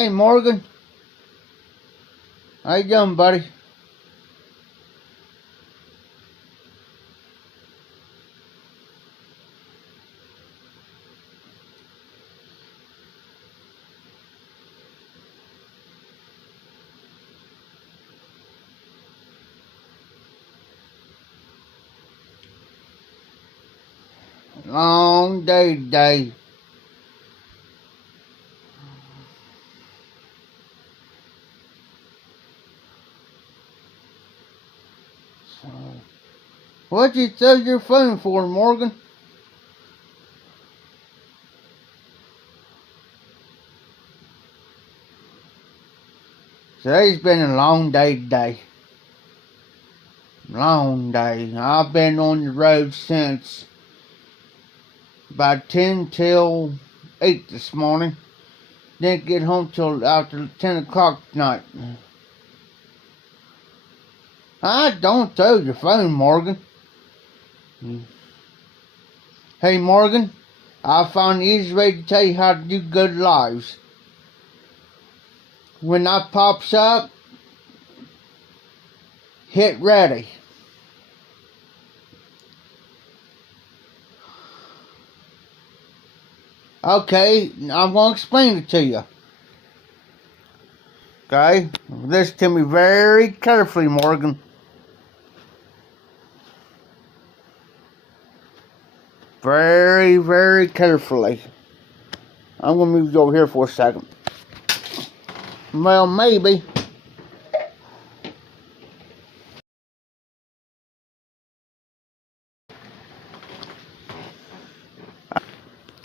Hey, Morgan. How you doing, buddy? Long day today. What'd you throw your phone for, Morgan? Today's been a long day today. Long day. I've been on the road since about 10 till 8 this morning. Didn't get home till after 10 o'clock tonight. Don't throw your phone, Morgan. Hey, Morgan, I found the easy way to tell you how to do good lives. When that pops up, hit ready. Okay, I'm going to explain it to you. Okay, listen to me very carefully, Morgan. Very, very carefully. I'm going to move you over here for a second. Well, maybe.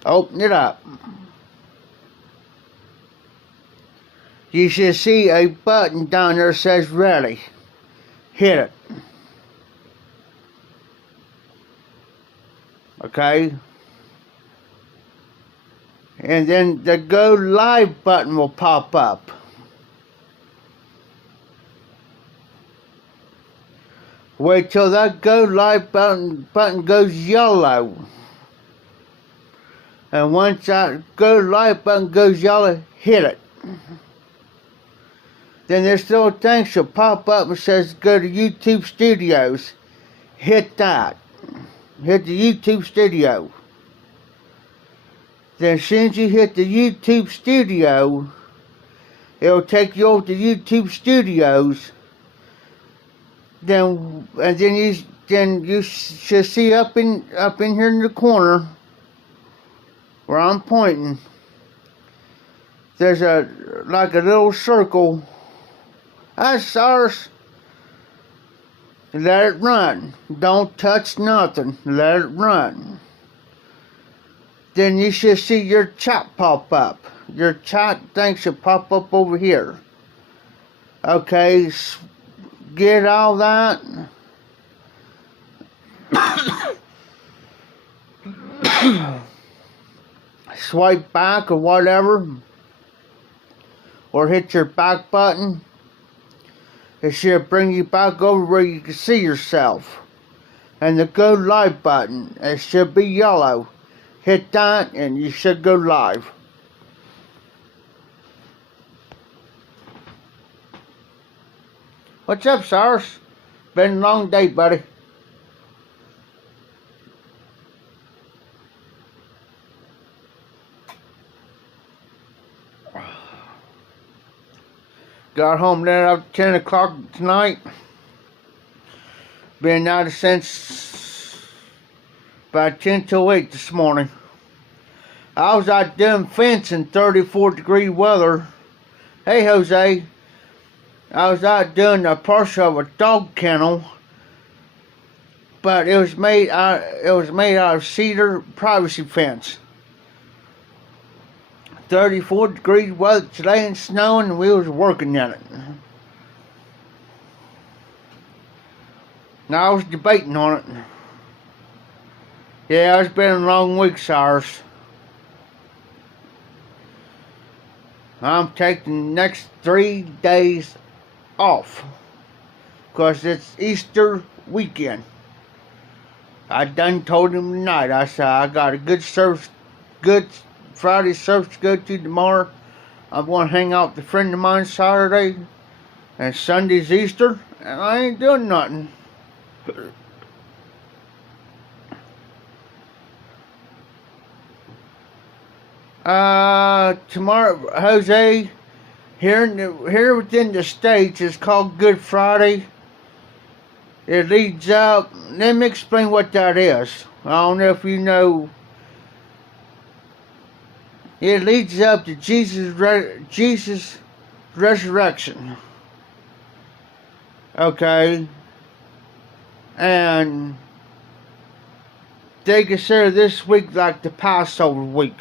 Open it up. You should see a button down there that says ready. Hit it. Okay? And then the go live button will pop up. Wait till that go live button goes yellow. And once that go live button goes yellow, hit it. Then this little thing should pop up and says go to YouTube Studios. Hit that. Hit the YouTube Studio. Then as soon as you hit the YouTube Studio, it'll take you over to YouTube Studios. Then you should see up in here in the corner where I'm pointing. There's like a little circle. That's ours. Let it run. Don't touch nothing. Let it run. Then you should see your chat pop up. Your chat thing should pop up over here. Okay, get all that. Swipe back or whatever. Or hit your back button. It should bring you back over where you can see yourself. And the go live button, it should be yellow. Hit that and you should go live. What's up, Cyrus? Been a long day, buddy. Got home there after 10 o'clock tonight. Been out since about 10 till 8 this morning. I was out doing fencing, 34-degree weather. Hey, Jose. I was out doing a partial of a dog kennel, but it was made out of cedar privacy fence. 34-degree weather today and snowing, and we was working in it. Now I was debating on it. Yeah, it's been a long week, Cyrus. I'm taking the next 3 days off because it's Easter weekend. I done told him tonight. I said I got a good Friday service to go to tomorrow. I'm going to hang out with a friend of mine Saturday, and Sunday's Easter, and I ain't doing nothing. Tomorrow, Jose, here within the States, it's called Good Friday. It leads up, let me explain what that is. I don't know if you know. It leads up to Jesus' resurrection. Okay? And they consider this week like the Passover week.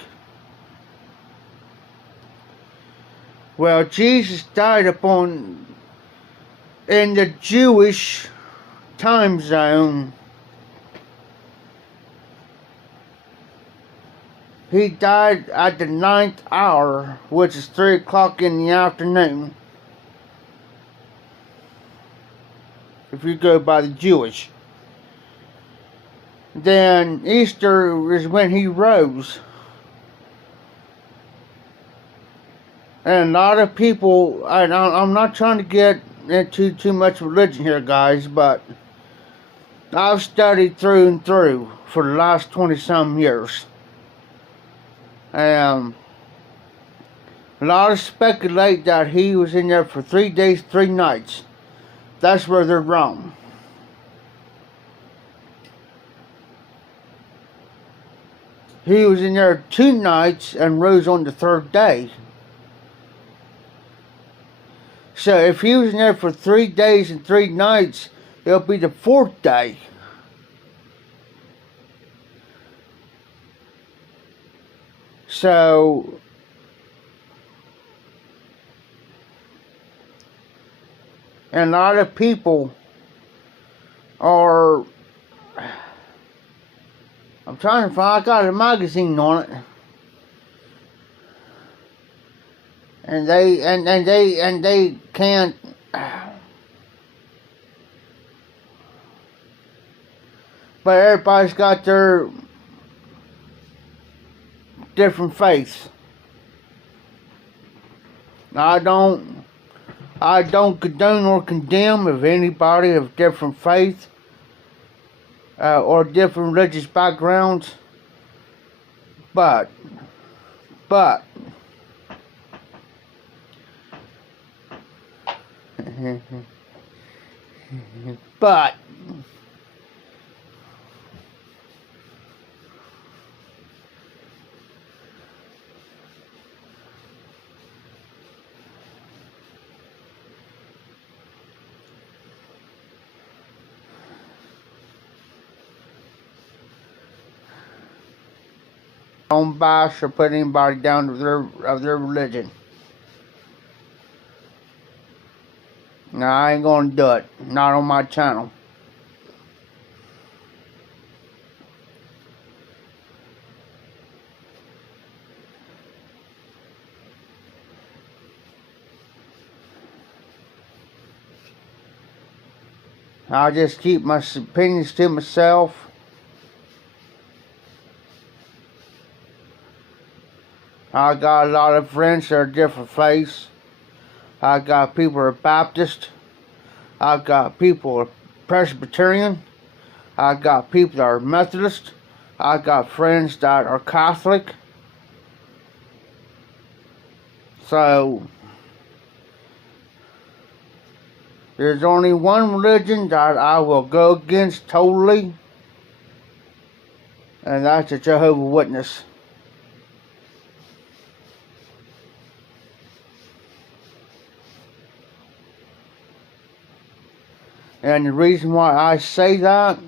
Well, Jesus died in the Jewish time zone. He died at the 9th hour, which is 3 o'clock in the afternoon. If you go by the Jewish. Then Easter is when he rose. And a lot of people, I'm not trying to get into too much religion here, guys, but I've studied through and through for the last 20-some years. A lot of speculate that he was in there for 3 days, 3 nights. That's where they're wrong. He was in there 2 nights and rose on the 3rd day. So if he was in there for 3 days and 3 nights, it'll be the 4th day. So and a lot of people are, I'm trying to find, I got a magazine on it. And they can't, but everybody's got their different faiths. I don't condone or condemn if anybody of different faith or different religious backgrounds, but but don't bash or put anybody down of their religion. No, I ain't gonna do it. Not on my channel. I'll just keep my opinions to myself. I got a lot of friends that are different faiths. I got people that are Baptist. I got people that are Presbyterian. I got people that are Methodist. I got friends that are Catholic. So there's only one religion that I will go against totally, and that's the Jehovah's Witness. And the reason why I say that,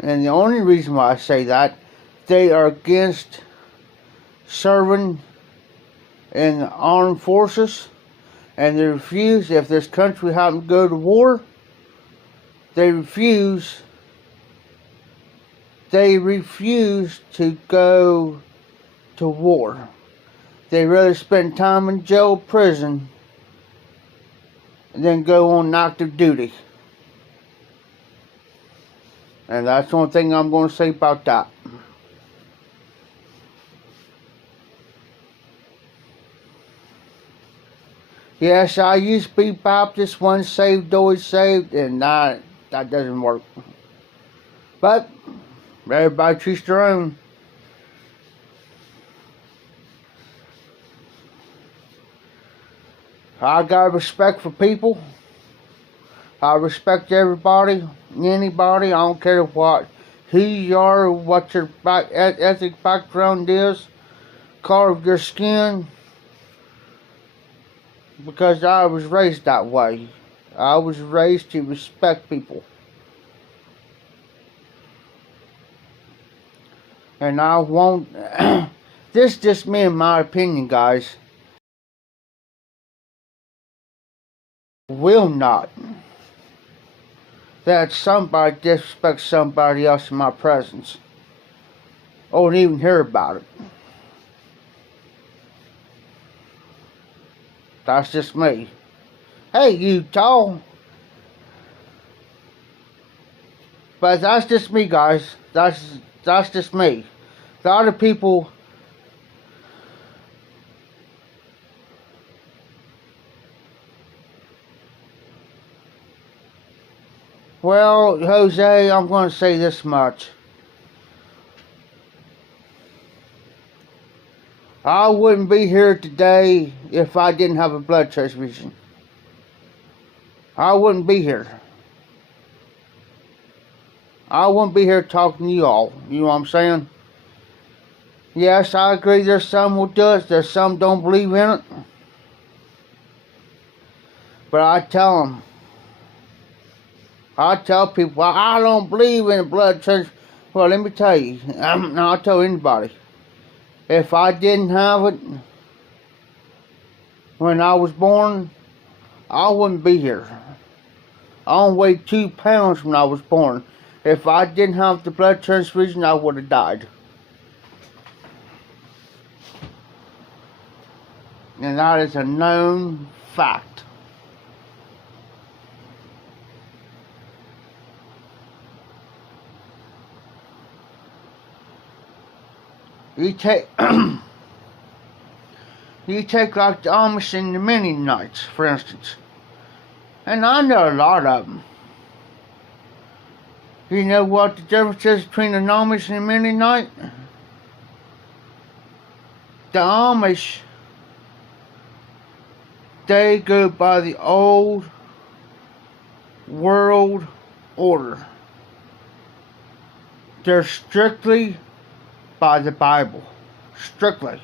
and the only reason why I say that, they are against serving in the armed forces, and they refuse, if this country happens to go to war, they refuse to go to war. They rather spend time in jail, prison, than go on active duty. And that's the only thing I'm going to say about that. Yes, I used to be Baptist, once saved, always saved, and that doesn't work. But everybody chooses their own. I got respect for people. I respect everybody, anybody. I don't care who you are, what your ethnic background is, color of your skin, because I was raised that way. I was raised to respect people. And I won't, this is just me and my opinion, guys. Will not that somebody disrespects somebody else in my presence. I won't even hear about it. That's just me. Hey, you tall. But that's just me, guys. That's just me. A lot of people well, Jose, I'm going to say this much. I wouldn't be here today if I didn't have a blood transfusion. I wouldn't be here. I wouldn't be here talking to you all. You know what I'm saying? Yes, I agree there's some will do it. There's some don't believe in it. But I tell people, well, I don't believe in a blood transfusion. Well, let me tell you. I'll tell anybody. If I didn't have it when I was born, I wouldn't be here. I only weighed 2 pounds when I was born. If I didn't have the blood transfusion, I would have died. And that is a known fact. You take like the Amish and the Mennonites, for instance. And I know a lot of them. You know what the difference is between an Amish and a Mennonite? The Amish, they go by the old world order. They're strictly by the Bible. Strictly.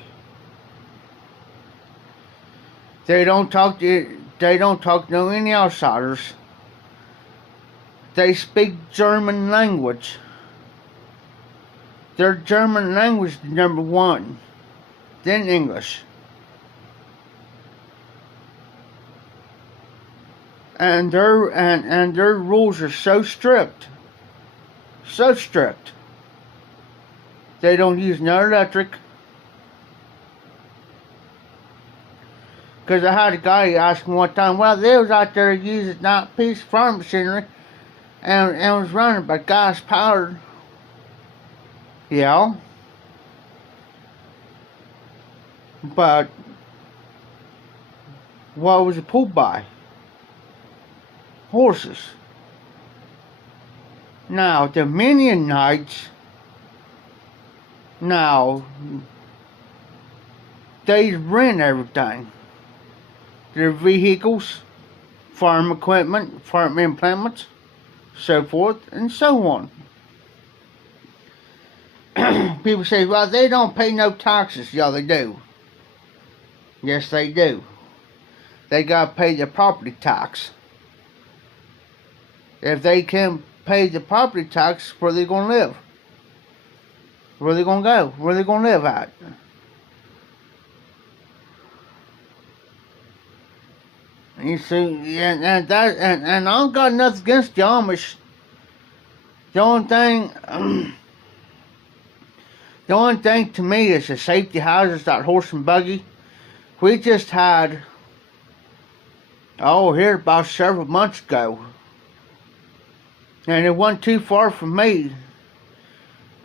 They don't talk to any outsiders. They speak German language. Their German language is number one, then English. And their rules are so strict. So strict. They don't use no electric. Because I had a guy ask me one time, well, they was out there using that piece of farm machinery and was running by gas powered. Yeah. But what was it pulled by? Horses. Now, the Mennonites, they rent everything. Their vehicles, farm equipment, farm implements, so forth and so on. People say, well, they don't pay no taxes. Yeah, they do. Yes, they do. They got to pay the property tax. If they can't pay the property tax, where are they going to live? Where are they going to go? Where are they going to live at? You see, and I don't got nothing against the Amish. The only thing to me is the safety hazards, that horse and buggy. We just had, here about several months ago, and it wasn't too far from me.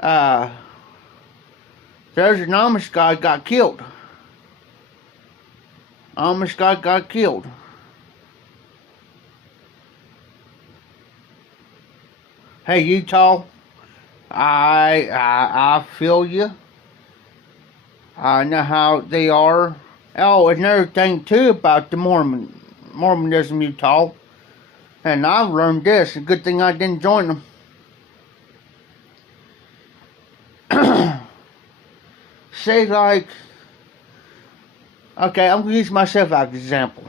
There's an Amish guy got killed. Amish guy got killed. Hey, Utah, I feel you. I know how they are. Oh, another thing too about the Mormonism, Utah, and I've learned this. A good thing I didn't join them. Say like, okay, I'm gonna use myself as an example.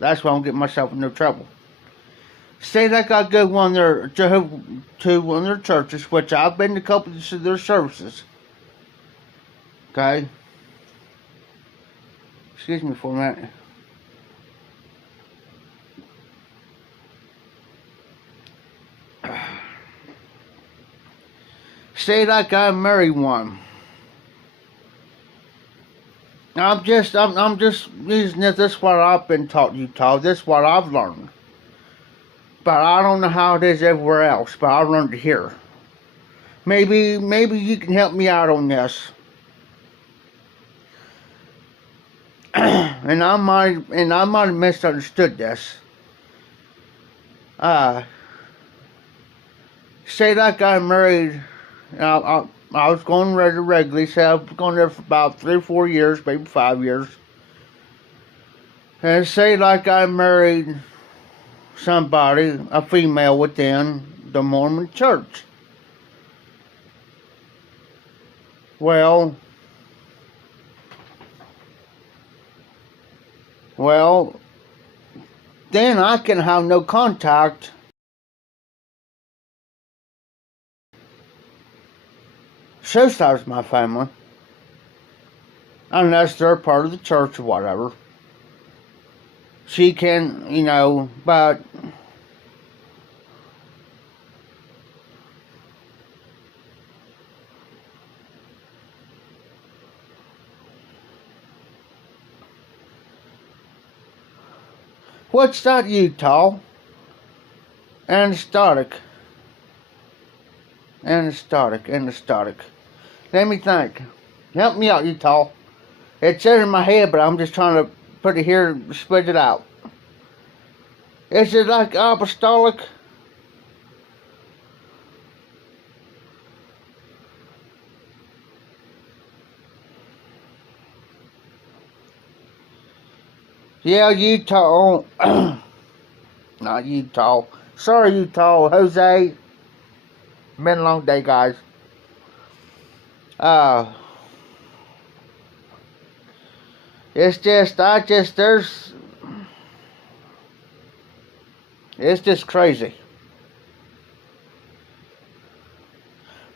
That's why I'm getting myself in no trouble. Say like I go to one of their churches, which I've been to a couple of their services. Okay. Excuse me for a minute. Say like I marry one. I'm just using this. This is what I've been taught, Utah. This is what I've learned. But I don't know how it is everywhere else. But I learned it here. Maybe you can help me out on this. and I might have misunderstood this. Say like I married. I was going regularly. Say I was going there for about 3 or 4 years, maybe 5 years. And say like I married somebody, a female within the Mormon church. Well, then I can have no contact sister's my family, unless they're part of the church or whatever. She can, but what's that, Utah? Anesthetic. Let me think. Help me out, Utah. It's in my head, but I'm just trying to put it here and spit it out. Is it like apostolic? Yeah, Utah. Not Utah. Sorry, Utah. Jose. Been a long day, guys. It's just crazy.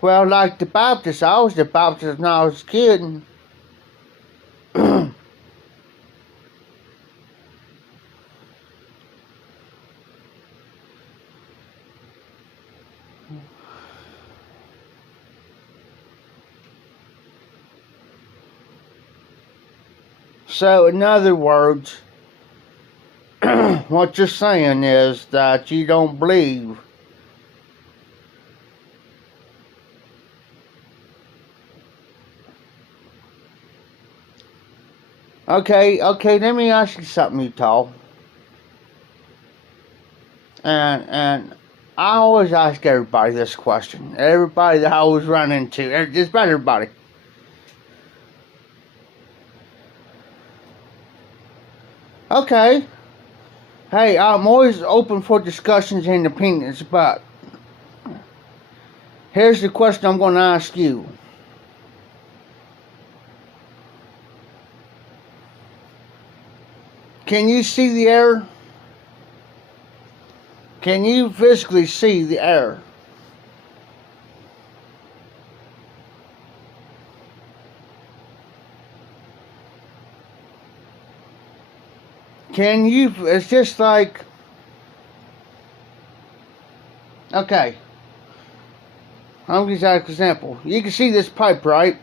Well, like the Baptist, I was the Baptist when I was a kid. So, in other words, what you're saying is that you don't believe Okay, let me ask you something, Utah. And I always ask everybody this question. Everybody that I always run into, just about everybody. Okay. Hey, I'm always open for discussions and opinions, but here's the question I'm going to ask you. Can you see the air? Can you physically see the air? Can you, it's just like, okay, I'm going to give you an example. You can see this pipe, right?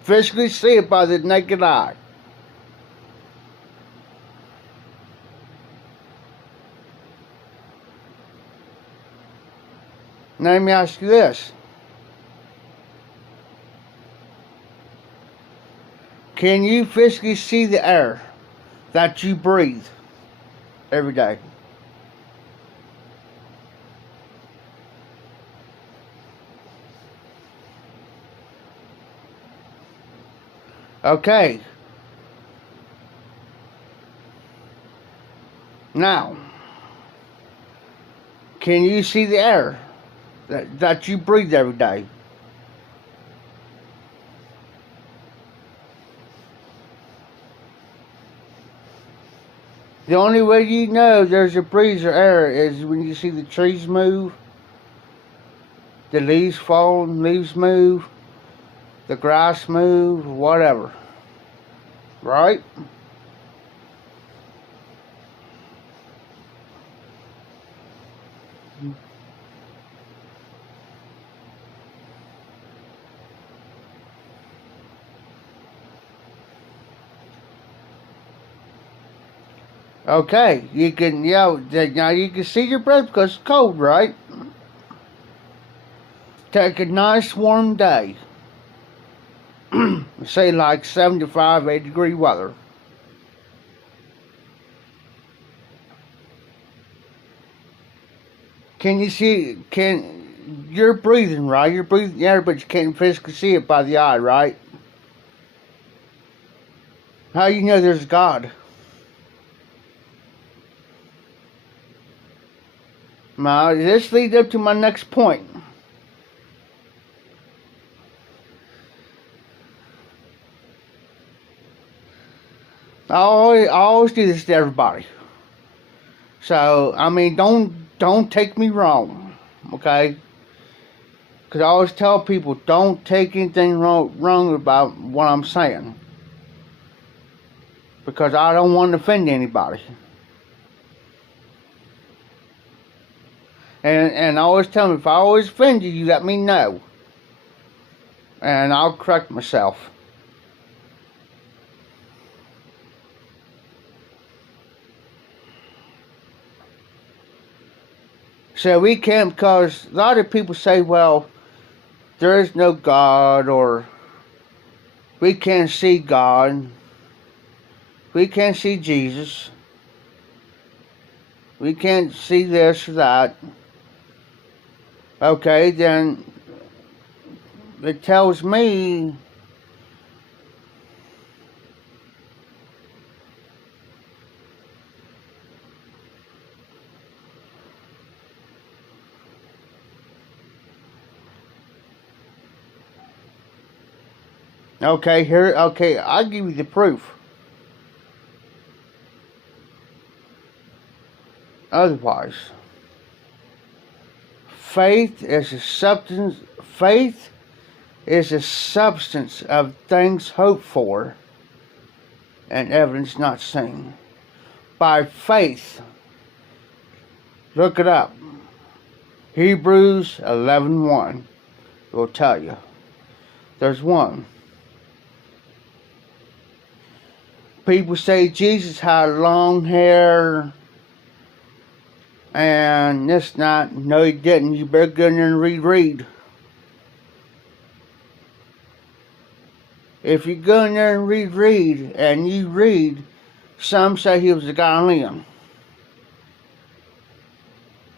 Physically see it by the naked eye. Now let me ask you this. Can you physically see the air that you breathe every day? Okay. Now, can you see the air that you breathe every day? The only way you know there's a breeze or air is when you see the trees move, the leaves fall, leaves move, the grass move, whatever. Right? Okay, you can, now you can see your breath because it's cold, right? Take a nice warm day. Say like 75, 80 degree weather. Can you see, you're breathing, right? You're breathing air, but you can't physically see it by the eye, right? How you know there's God? Now, this leads up to my next point. I always do this to everybody. So, I mean, don't take me wrong, okay? Because I always tell people, don't take anything wrong about what I'm saying. Because I don't want to offend anybody. And I always tell them, if I always offend you, you let me know. And I'll correct myself. So we can't, because a lot of people say, well, there is no God, or we can't see God. We can't see Jesus. We can't see this or that. Okay, then it tells me okay, I'll give you the proof. Otherwise, faith is a substance of things hoped for and evidence not seen. By faith, look it up. Hebrews 11:1 will tell you. There's one. People say Jesus had long hair and this not. No, he didn't. You better go in there and read. If you go in there and read, and you read, some say he was a Galilean.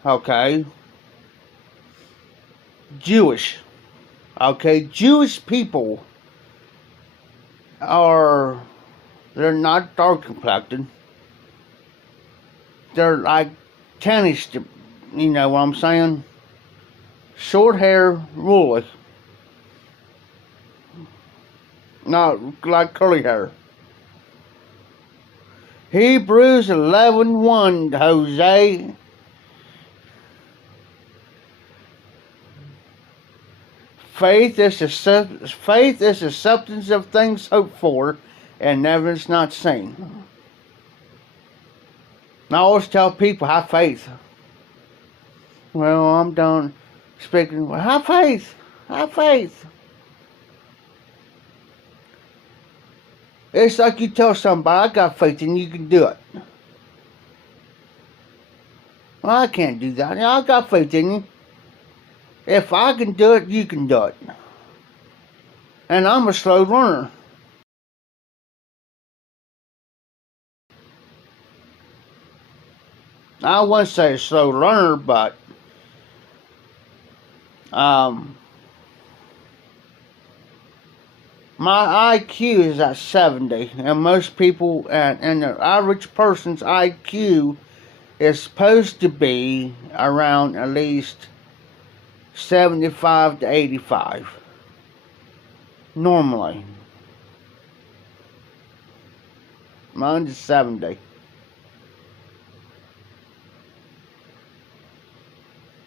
Okay. Jewish. Okay, Jewish people they're not dark complected. They're like tannish, you know what I'm saying? Short hair, woolly. Not like curly hair. Hebrews 11:1, Jose. Faith is the substance of things hoped for and evidence not seen. I always tell people, have faith. Well, I'm done speaking. Well, have faith. Have faith. It's like you tell somebody, I got faith and you can do it. Well, I can't do that. I got faith in you. If I can do it, you can do it. And I'm a slow learner. I wouldn't say a slow learner, but my IQ is at 70, and most people, and the average person's IQ is supposed to be around at least 75 to 85. Normally. Mine's 70.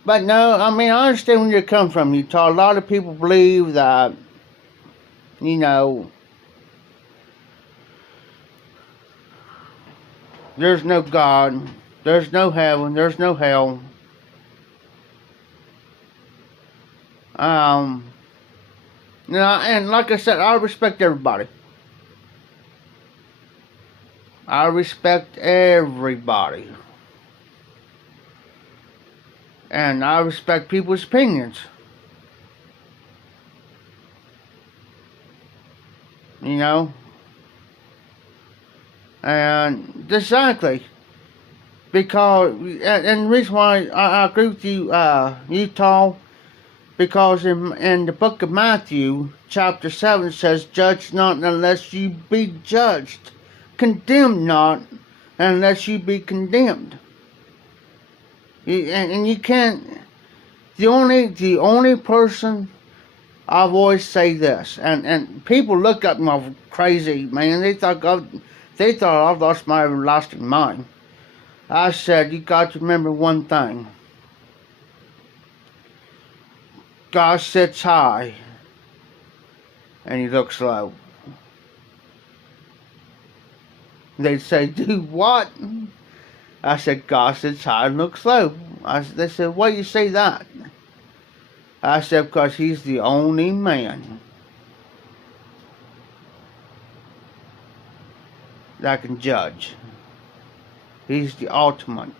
But no, I mean, I understand where you come from, Utah. A lot of people believe that, you know, there's no God, there's no heaven, there's no hell. You know, and like I said, I respect everybody. I respect everybody. And I respect people's opinions. You know? And exactly. Because, and the reason why I agree with you, Utah, because in the book of Matthew, chapter 7, it says, "Judge not unless you be judged. Condemn not unless you be condemned." And you can't. The only person, I've always say this, and people look at me crazy, man. They thought I've lost my everlasting mind. I said, you got to remember one thing. God sits high, and He looks low. They'd say, "Do what?" I said, "God sits high and looks low." They said, "Why do you say that?" I said, "Because He's the only man that can judge. He's the ultimate."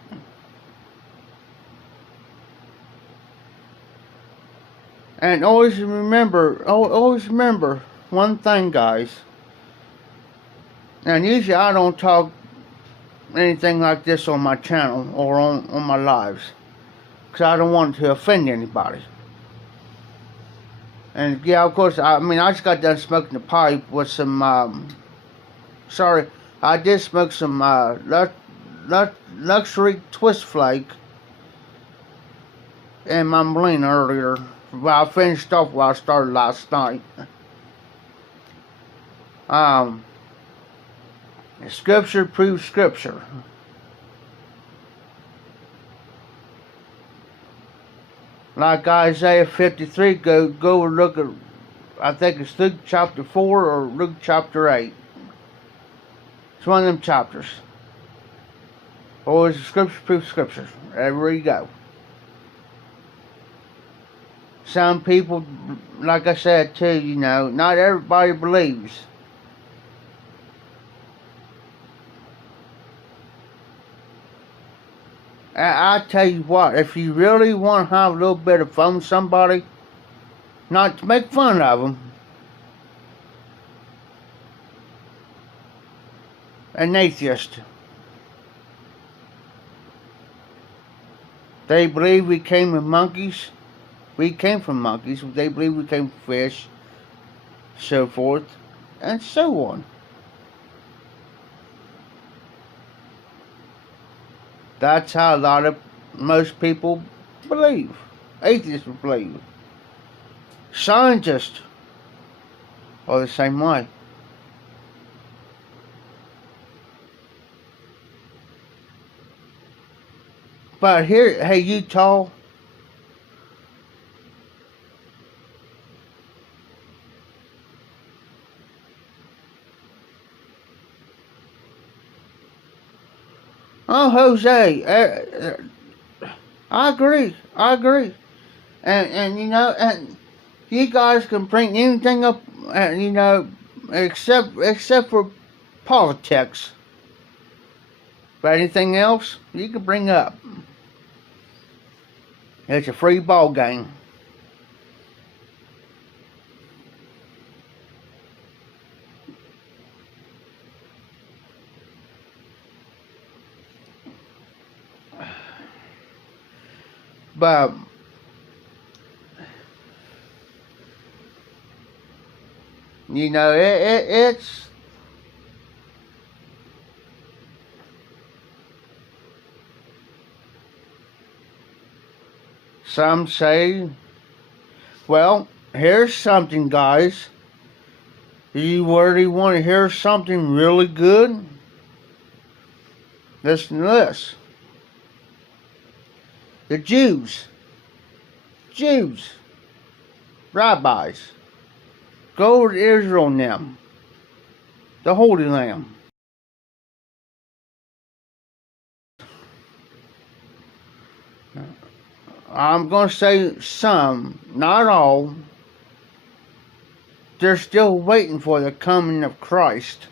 And always remember one thing, guys. And usually I don't talk anything like this on my channel or on my lives, because I don't want to offend anybody. And yeah, of course, I mean, I just got done smoking a pipe with some, I did smoke some luxury twist flake and my Molina earlier. Well, I finished off what I started last night. Scripture proves scripture. Like Isaiah 53, go look at, I think it's Luke chapter 4 or Luke chapter 8. It's one of them chapters. Always scripture proves scripture. Everywhere you go. Some people, like I said too, you know, not everybody believes. I tell you what, if you really want to have a little bit of fun with somebody, not to make fun of them, an atheist. They believe we came from monkeys. We came from monkeys. They believe we came from fish, so forth, and so on. That's how most people believe. Atheists believe. Scientists are the same way. But here, hey, Utah, oh, Jose, I agree, and you know, and you guys can bring anything up, you know, except for politics. But anything else you can bring up. It's a free ball game. But you know, it's some say, well, here's something, guys. You really want to hear something really good? Listen to this. The Jews, rabbis, go to Israel now, the Holy Land. I'm going to say some, not all. They're still waiting for the coming of Christ.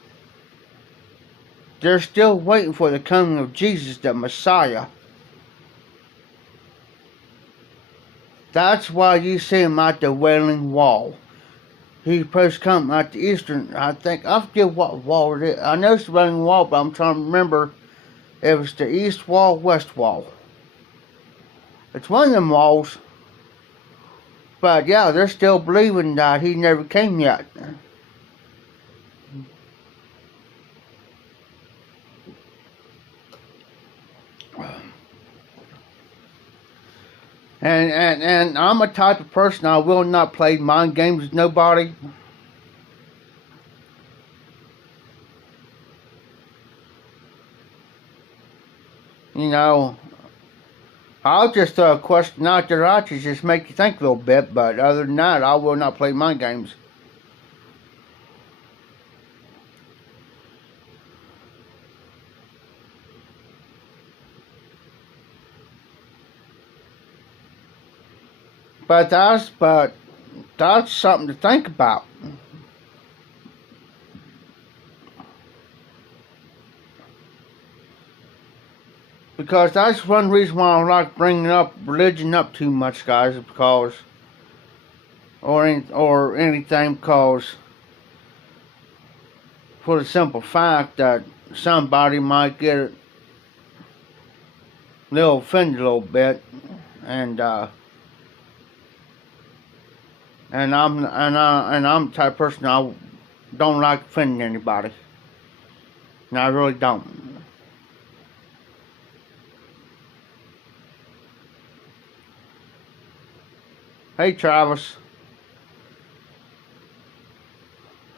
They're still waiting for the coming of Jesus, the Messiah. That's why you see him at the Wailing Wall. He's supposed to come at the eastern, I forget what wall it is. I know it's the Wailing Wall, but I'm trying to remember if it's the east wall, west wall. It's one of them walls. But yeah, they're still believing that he never came yet. And I'm a type of person, I will not play mind games with nobody. You know, I'll just throw a question out there out to just make you think a little bit, but other than that, I will not play mind games. But that's something to think about. Because that's one reason why I don't like bringing up religion up too much, guys, is because, or anything, because, for the simple fact that somebody might get a little offended a little bit, and I'm the type of person I don't like offending anybody. And I really don't. Hey Travis.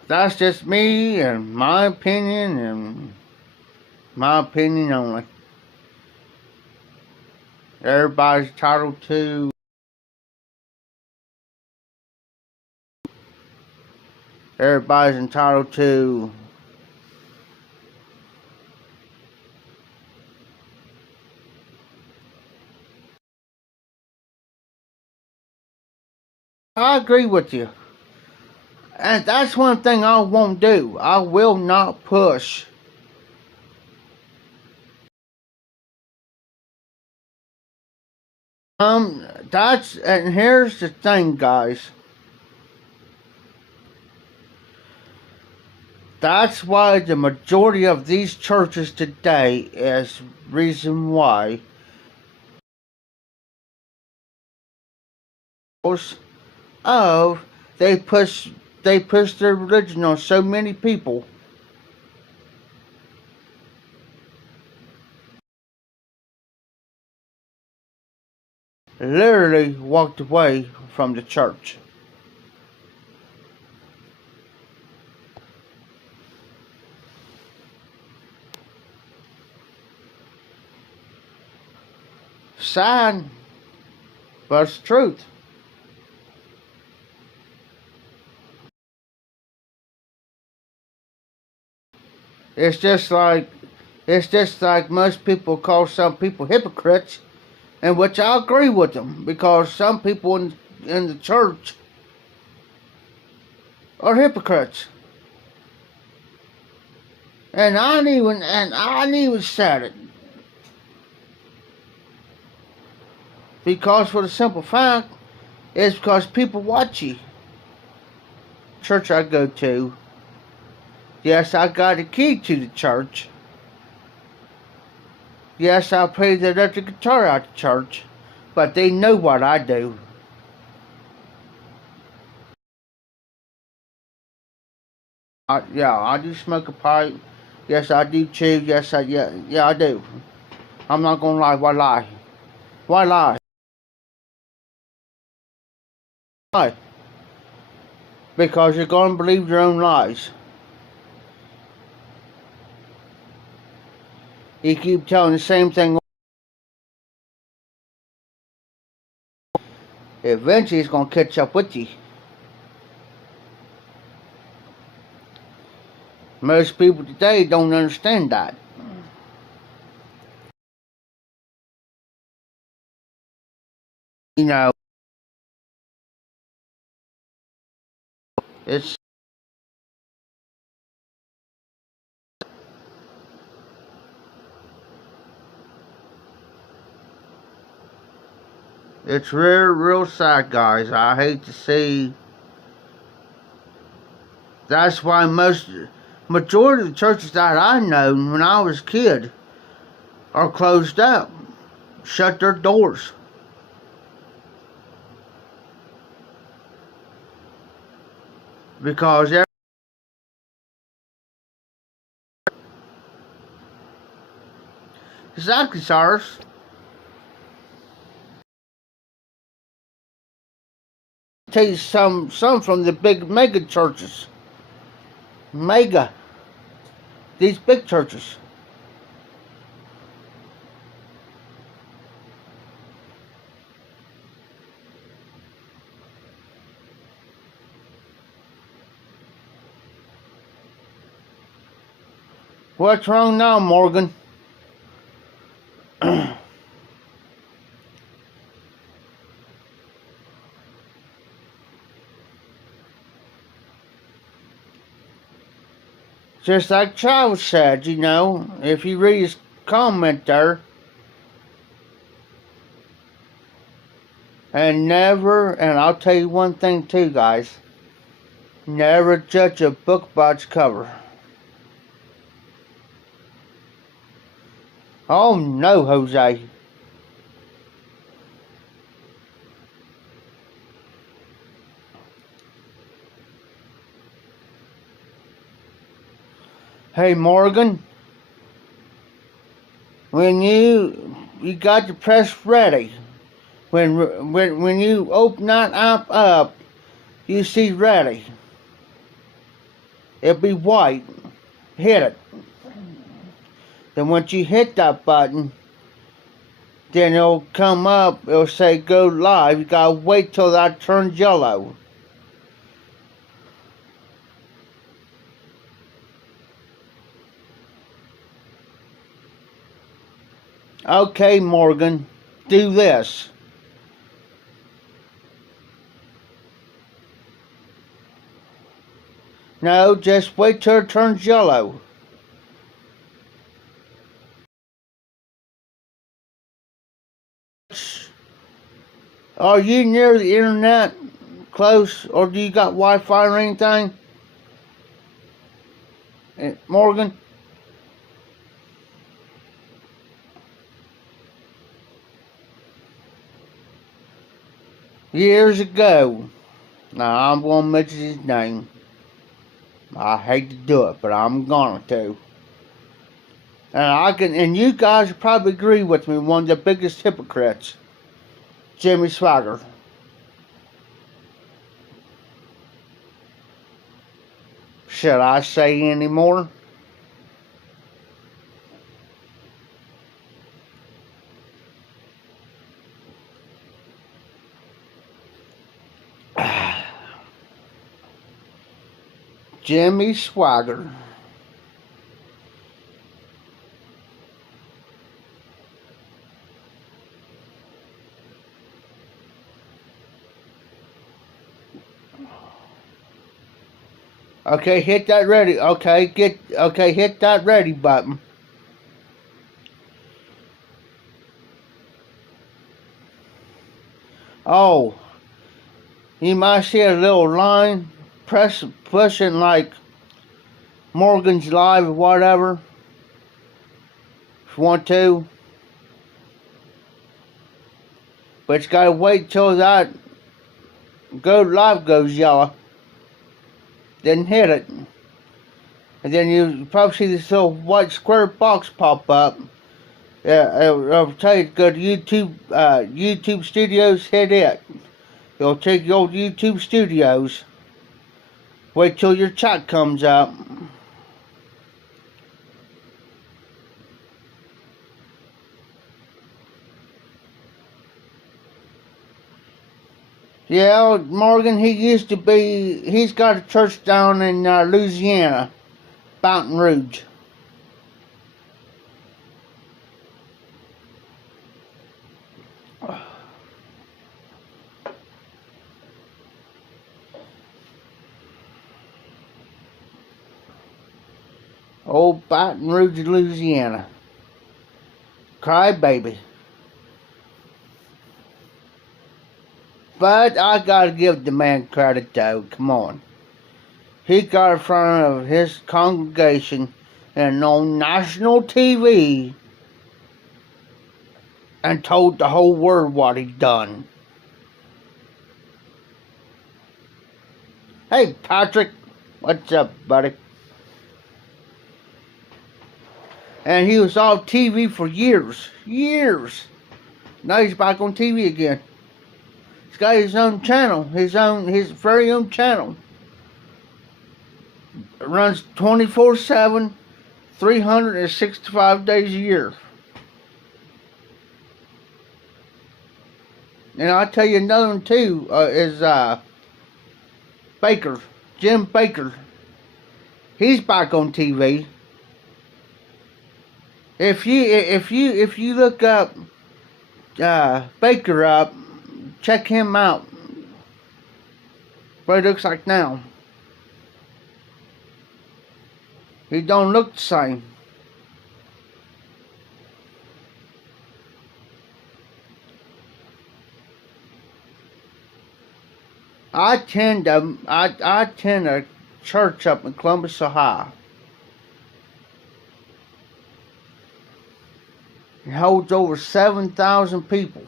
That's just me and my opinion only. Everybody's entitled to I agree with you. And that's one thing I won't do. I will not push and here's the thing, guys. That's why the majority of these churches today is reason why they push their religion on so many people. Literally walked away from the church. Sad, but it's truth. It's just like most people call some people hypocrites, and which I agree with them, because some people in the church are hypocrites. And I ain't even said it. Because for the simple fact, it's because people watch you. Church I go to, yes, I got a key to the church. Yes, I play the electric guitar at the church. but they know what I do. Yeah, I do smoke a pipe. Yes, I do chew. Yes, yeah, I do. I'm not gonna lie. Why lie? Why lie? Why? Because you're gonna believe your own lies. You keep telling the same thing. Eventually, it's gonna catch up with you. Most people today don't understand that. You know, it's it's real sad, guys. I hate to see. That's why majority of the churches that I know when I was a kid are closed up, shut their doors. Because exactly, Cyrus. Tell you some from the big mega churches. Mega. These big churches. What's wrong now, Morgan? Just like Charles said, you know, if you read his comment there, and I'll tell you one thing too, guys, never judge a book by its cover. Oh no, Jose. Hey, Morgan, when you got your press ready, when you open that app up, you see ready. It'll be white. Hit it. Then once you hit that button, then it'll come up. It'll say go live. You gotta wait till that turns yellow. Okay, Morgan, do this. No, just wait till it turns yellow. Are you near the internet? Close? Or do you got Wi-Fi or anything? Morgan? Years ago, now I'm gonna mention his name. I hate to do it, but I'm going to. And you guys probably agree with me, one of the biggest hypocrites, Jimmy Swaggart. Should I say any more? Jimmy Swaggart. Okay, hit that ready. Okay, hit that ready button. Oh, you might see a little line pushing like Morgan's Live or whatever. If you want to. But you gotta wait till that go live goes yellow. Then hit it. And then you probably see this little white square box pop up. It'll tell you to go to YouTube Studios, hit it. It'll take your old YouTube Studios. Wait till your chat comes up. Yeah, Morgan, he's got a church down in Louisiana, Baton Rouge. Old Baton Rouge, Louisiana. Cry baby. But I gotta give the man credit though, come on. He got in front of his congregation and on national TV and told the whole world what he'd done. Hey Patrick, what's up buddy? And he was off TV for years. Now he's back on TV again. He's got his own channel, his very own channel. It runs 24/7, 365 days a year. And I'll tell you another one too, is Baker, Jim Baker. He's back on TV. If you look up Baker up, check him out. What he looks like now. He don't look the same. I attend a church up in Columbus, Ohio. It holds over 7,000 people.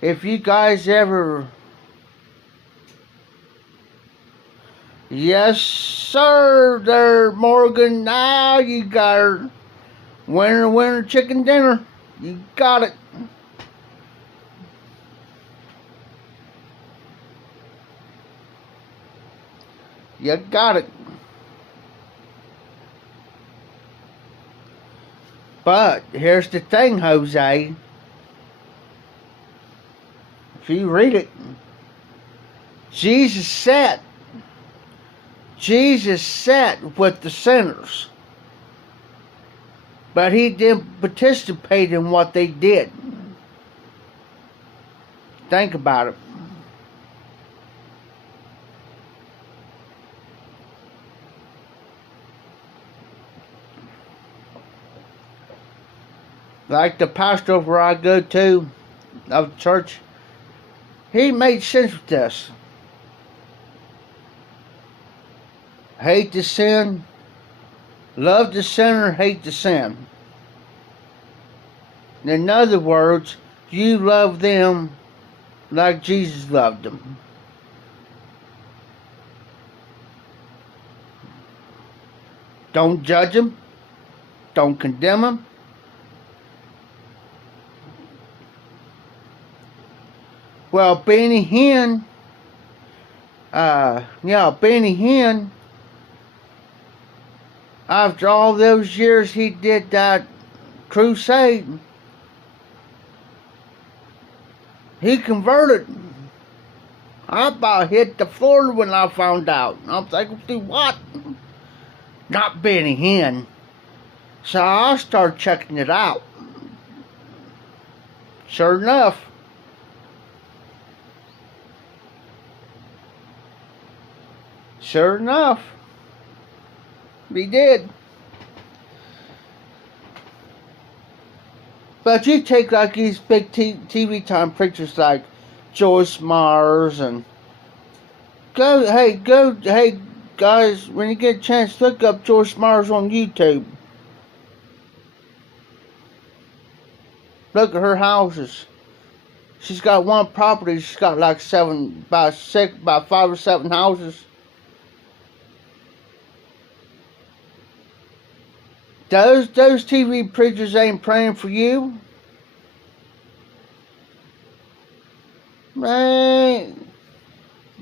If you guys ever... Yes, sir, there, Morgan. Now you got her. Winner, chicken dinner. You got it. You got it. But here's the thing, Jose. If you read it, Jesus sat with the sinners. But he didn't participate in what they did. Think about it. Like the pastor where I go to, of church, he made sense with this. Hate the sin, love the sinner, hate the sin. In other words, you love them like Jesus loved them. Don't judge them. Don't condemn them. Well, Benny Hinn, after all those years he did that crusade, he converted. I about hit the floor when I found out. I'm thinking, do what? Not Benny Hinn. So I started checking it out. Sure enough, he did. But you take like these big TV time preachers like Joyce Myers and hey guys, when you get a chance, look up Joyce Myers on YouTube. Look at her houses. She's got one property. She's got like about 5 or 7 houses. Those TV preachers ain't praying for you. Man,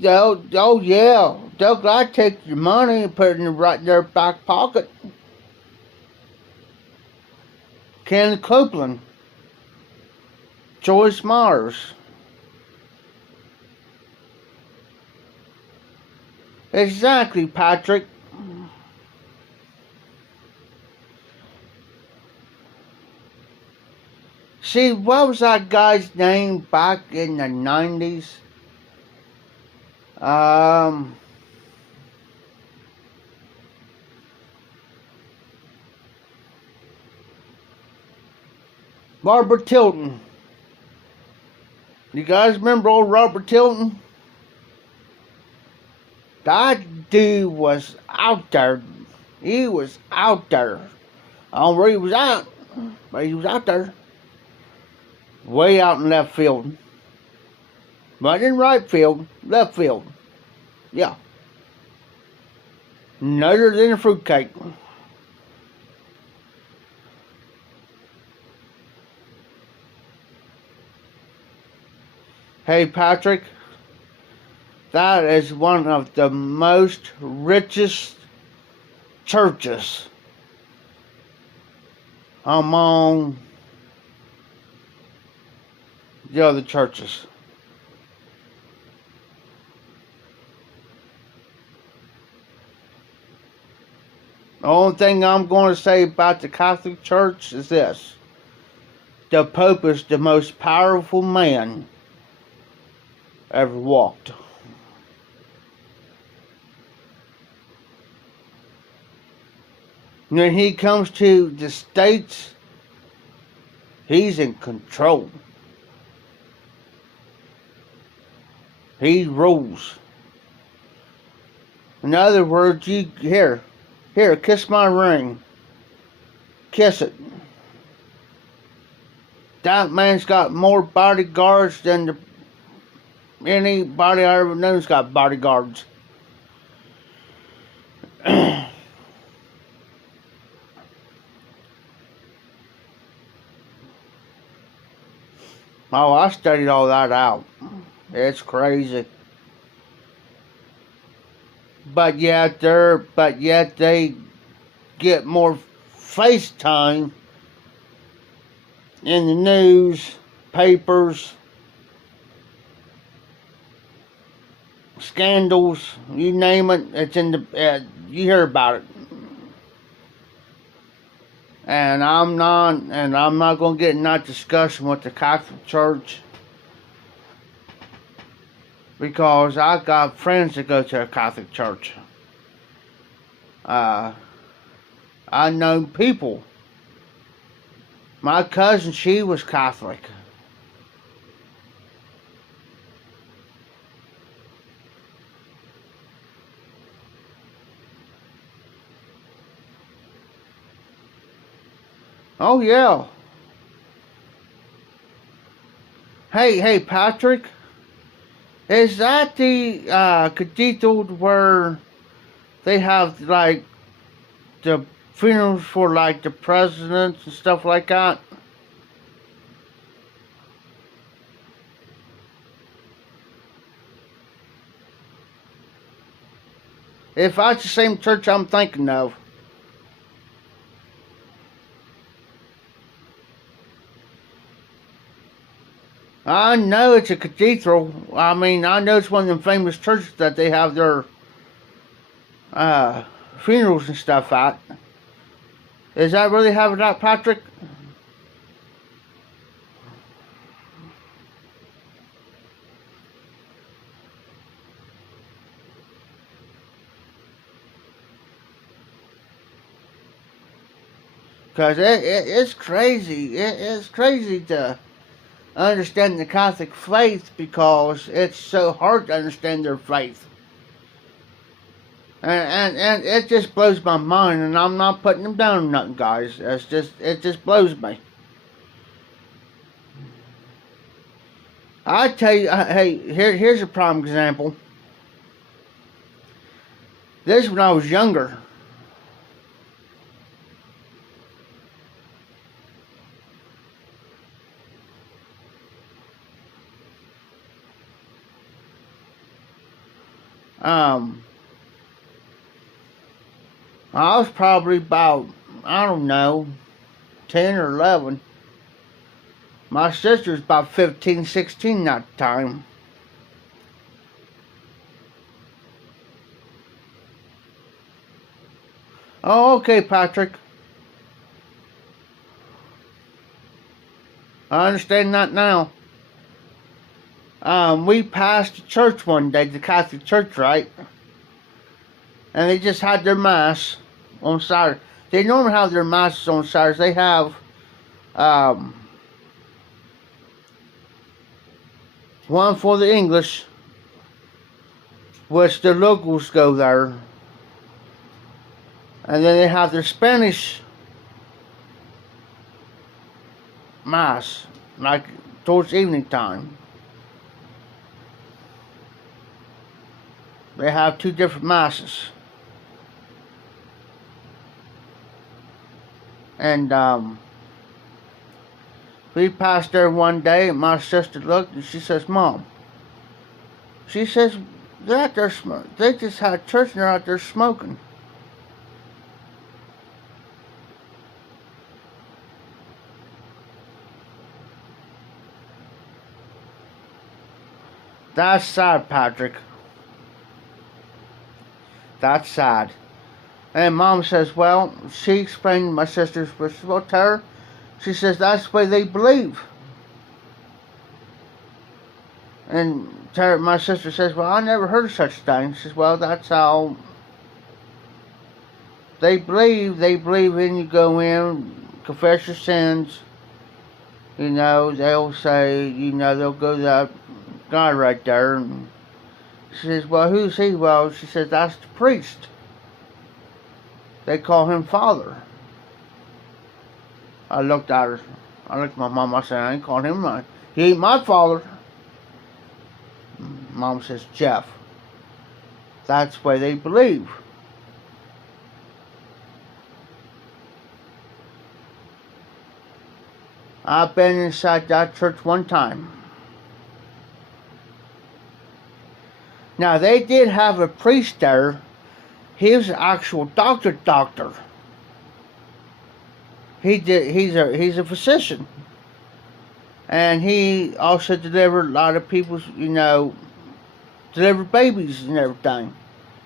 oh yeah, they'll glad take your money and put it in their back pocket. Ken Copeland, Joyce Myers. Exactly, Patrick. See, what was that guy's name back in the 90s? Robert Tilton. You guys remember old Robert Tilton? That dude was out there. He was out there. I don't know where he was at, but he was out there. Way out in left field. Not in right field, left field. Yeah. Nutter than a fruitcake. Hey, Patrick, that is one of the most richest churches among the other churches. The only thing I'm going to say about the Catholic Church is this. The Pope is the most powerful man ever walked. When he comes to the States, he's in control. He rules. In other words, here, kiss my ring. Kiss it. That man's got more bodyguards than anybody I ever know's got bodyguards. Oh, I studied all that out. It's crazy. But yet they get more face time in the news, papers, scandals, you name it, it's in the, you hear about it. And I'm not going to get in that discussion with the Catholic Church, because I got friends that go to a Catholic Church. I know people. My cousin, she was Catholic. Oh yeah. Hey, Patrick. Is that the cathedral where they have like the funerals for like the presidents and stuff like that? If that's the same church I'm thinking of. I know it's a cathedral. I mean, I know it's one of them famous churches that they have their funerals and stuff at. Is that really how it out, Patrick? Because it's crazy. It's crazy to understand the Catholic faith, because it's so hard to understand their faith. And it just blows my mind, and I'm not putting them down or nothing, guys. It just blows me. I tell you, hey, here's a prime example. This when I was younger. I was probably about, I don't know, 10 or 11. My sister was about 15, 16 at the time. Oh, okay, Patrick. I understand that now. We passed the church one day, the Catholic church, right? And they just had their mass on Saturday. They normally have their masses on Saturdays. They have one for the English, which the locals go there. And then they have their Spanish mass, like towards evening time. They have two different masses. And we passed there one day, and my sister looked, and she says, "Mom," she says, "they're out there smoking. They just had church, and they're out there smoking." That's sad, Patrick. That's sad. And Mom says, well, she explained to my sister's, well, Tara, she says, that's the way they believe. And Tara, my sister says, well, I never heard of such a thing. She says, well, that's how they believe. They believe in you go in, confess your sins. You know, they'll say, you know, they'll go to that guy right there. And she says, well, who's he? Well, she says, that's the priest. They call him Father. I looked at her. I looked at my mom. I said, I ain't calling him mine. He ain't my father. Mom says, Jeff, that's the way they believe. I've been inside that church one time. Now, they did have a priest there. He was an actual doctor. He's a physician. And he also delivered a lot of people's, you know, delivered babies and everything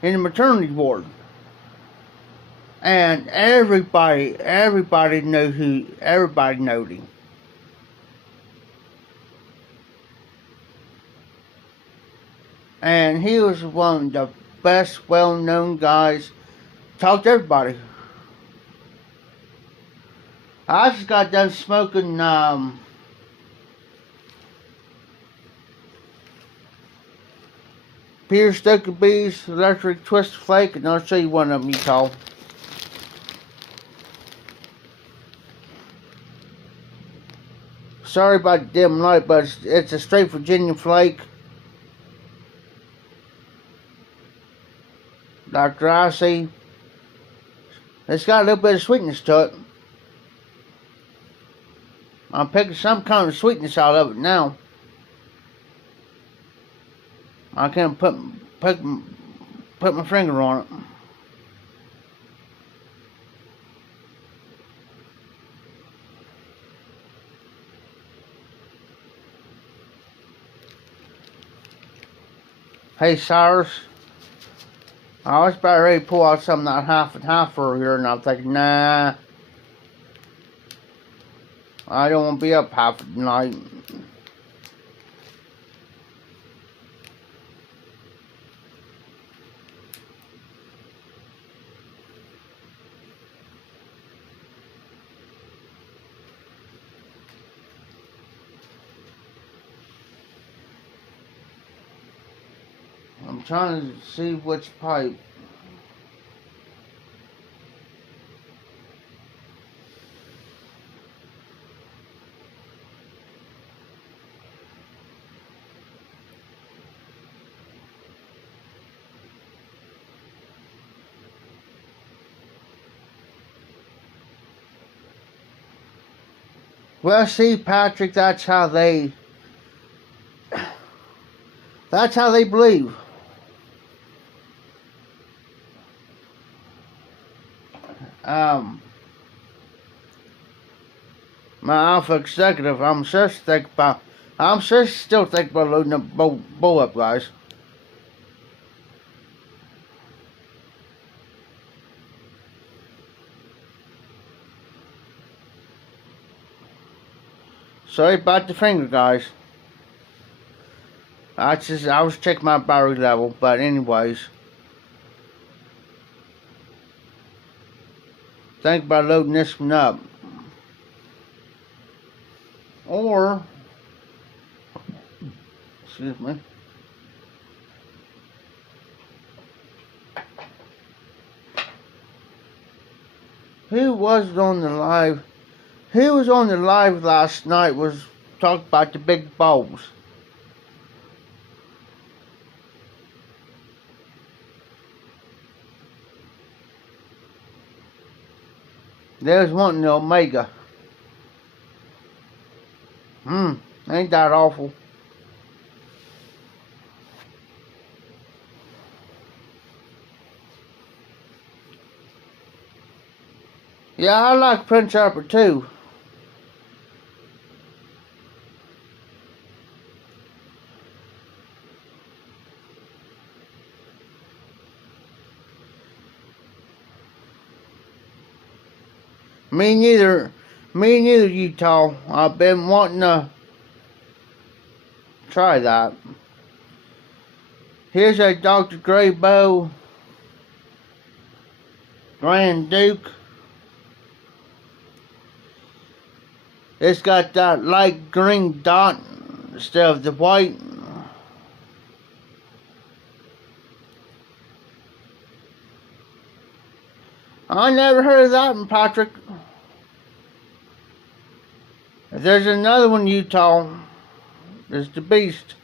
in the maternity ward. And everybody knew him. And he was one of the best well-known guys. Talked to everybody. I just got done smoking Peter Stokkebye's Electric Twisted Flake, and I'll show you one of them, you call. Sorry about the dim light, but it's a straight Virginia flake. Dr. Icy. It's got a little bit of sweetness to it. I'm picking some kind of sweetness out of it now. I can't put my finger on it. Hey, Cyrus. I was about ready to pull out something that half and half for here, and I'm thinking, nah, I don't want to be up half the night. I'm trying to see which pipe. Well, see, Patrick, that's how they believe. My alpha executive, I'm still thinking about loading the bow up, guys. Sorry about the finger, guys. I was checking my battery level, but anyways. Think about loading this one up. Or, excuse me. Who was on the live? Who was on the live last night was talking about the big balls. They was wanting the Omega. Ain't that awful? Yeah, I like Prince Harper too. Me neither, Utah. I've been wanting to try that. Here's a Dr. Grayboe Grand Duke. It's got that light green dot instead of the white. I never heard of that one, Patrick. There's another one, Utah. There's the Beast.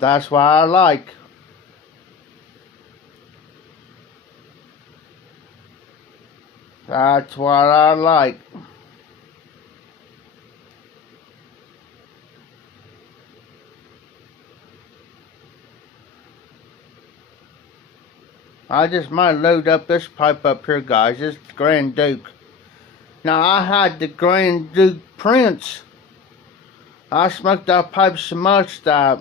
That's what I like. That's what I like. I just might load up this pipe up here, guys. This Grand Duke. Now, I had the Grand Duke Prince. I smoked that pipe so much that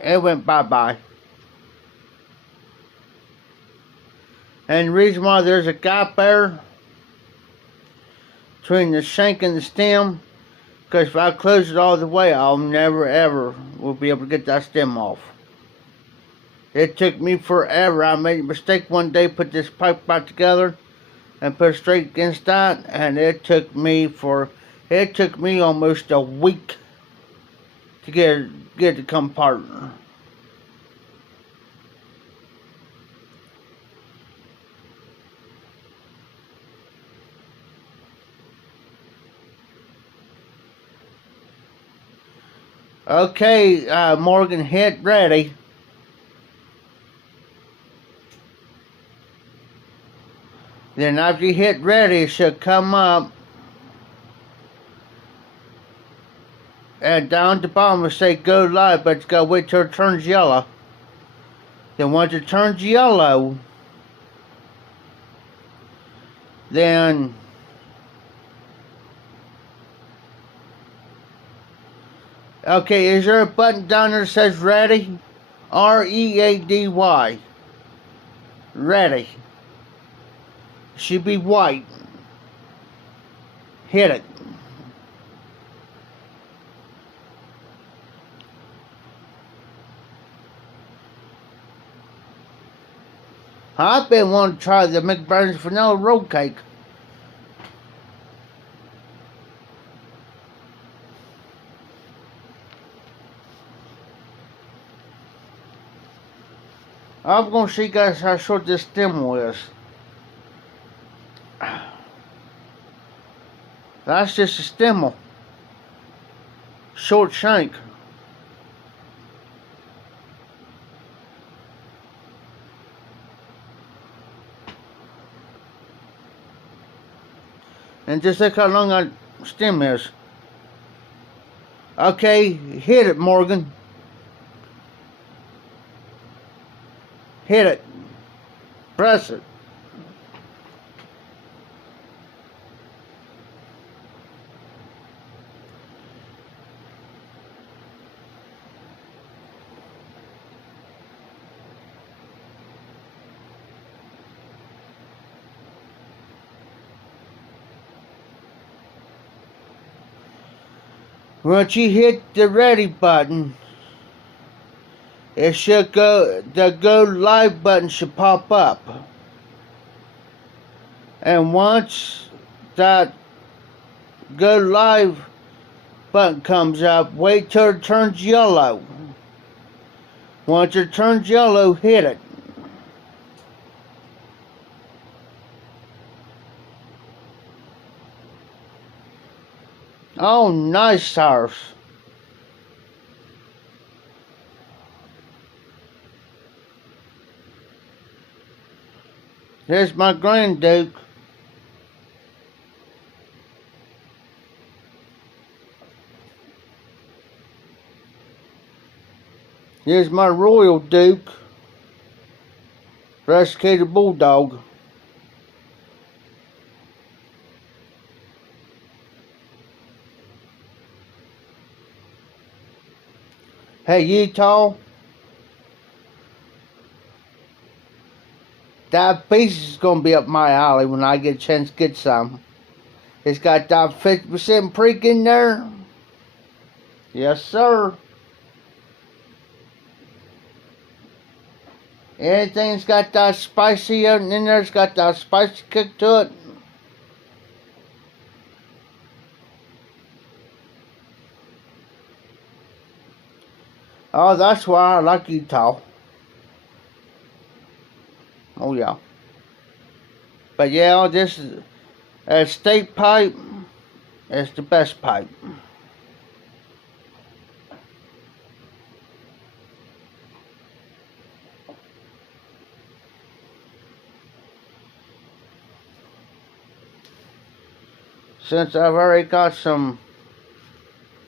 it went bye-bye. And the reason why there's a gap there between the shank and the stem, because if I close it all the way, I'll never ever will be able to get that stem off. It took me forever. I made a mistake one day, put this pipe back together and put it straight against that, and it took me almost a week to get it to come apart. Okay, Morgan, hit ready. Then after you hit ready, it should come up. And down at the bottom it say go live, but it's got to wait till it turns yellow. Then once it turns yellow, then okay, is there a button down there that says ready? R-E-A-D-Y. Ready. Should be white. Hit it. I've been wanting to try the McBurney's vanilla roll cake. I'm going to show you guys how short this stem is. That's just a stem. short shank. And just look how long our stem is. Okay, hit it, Morgan. Hit it. Press it. Once you hit the ready button, it should the go live button should pop up. And once that go live button comes up, wait till it turns yellow. Once it turns yellow, hit it. Oh, nice horse. There's my Grand Duke. Here's my Royal Duke. Rusticated Bulldog. Hey, Utah. That piece is going to be up my alley when I get a chance to get some. It's got that 50% Preak in there. Yes, sir. Anything's got that spicy in there, it's got that spicy kick to it. Oh, that's why I like Utah. Oh, yeah. But yeah, this is state pipe. It's the best pipe. Since I've already got some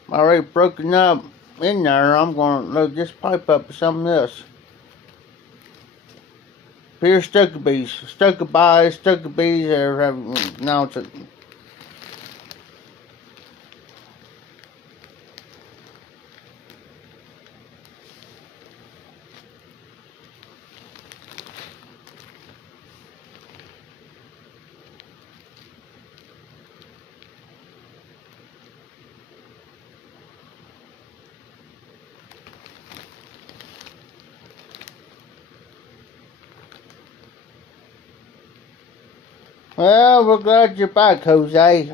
already broken up in there, I'm going to load this pipe up with some of this. Pure Stokkebys, Stokkebees, now it's a... Well, we're glad you're back, Jose.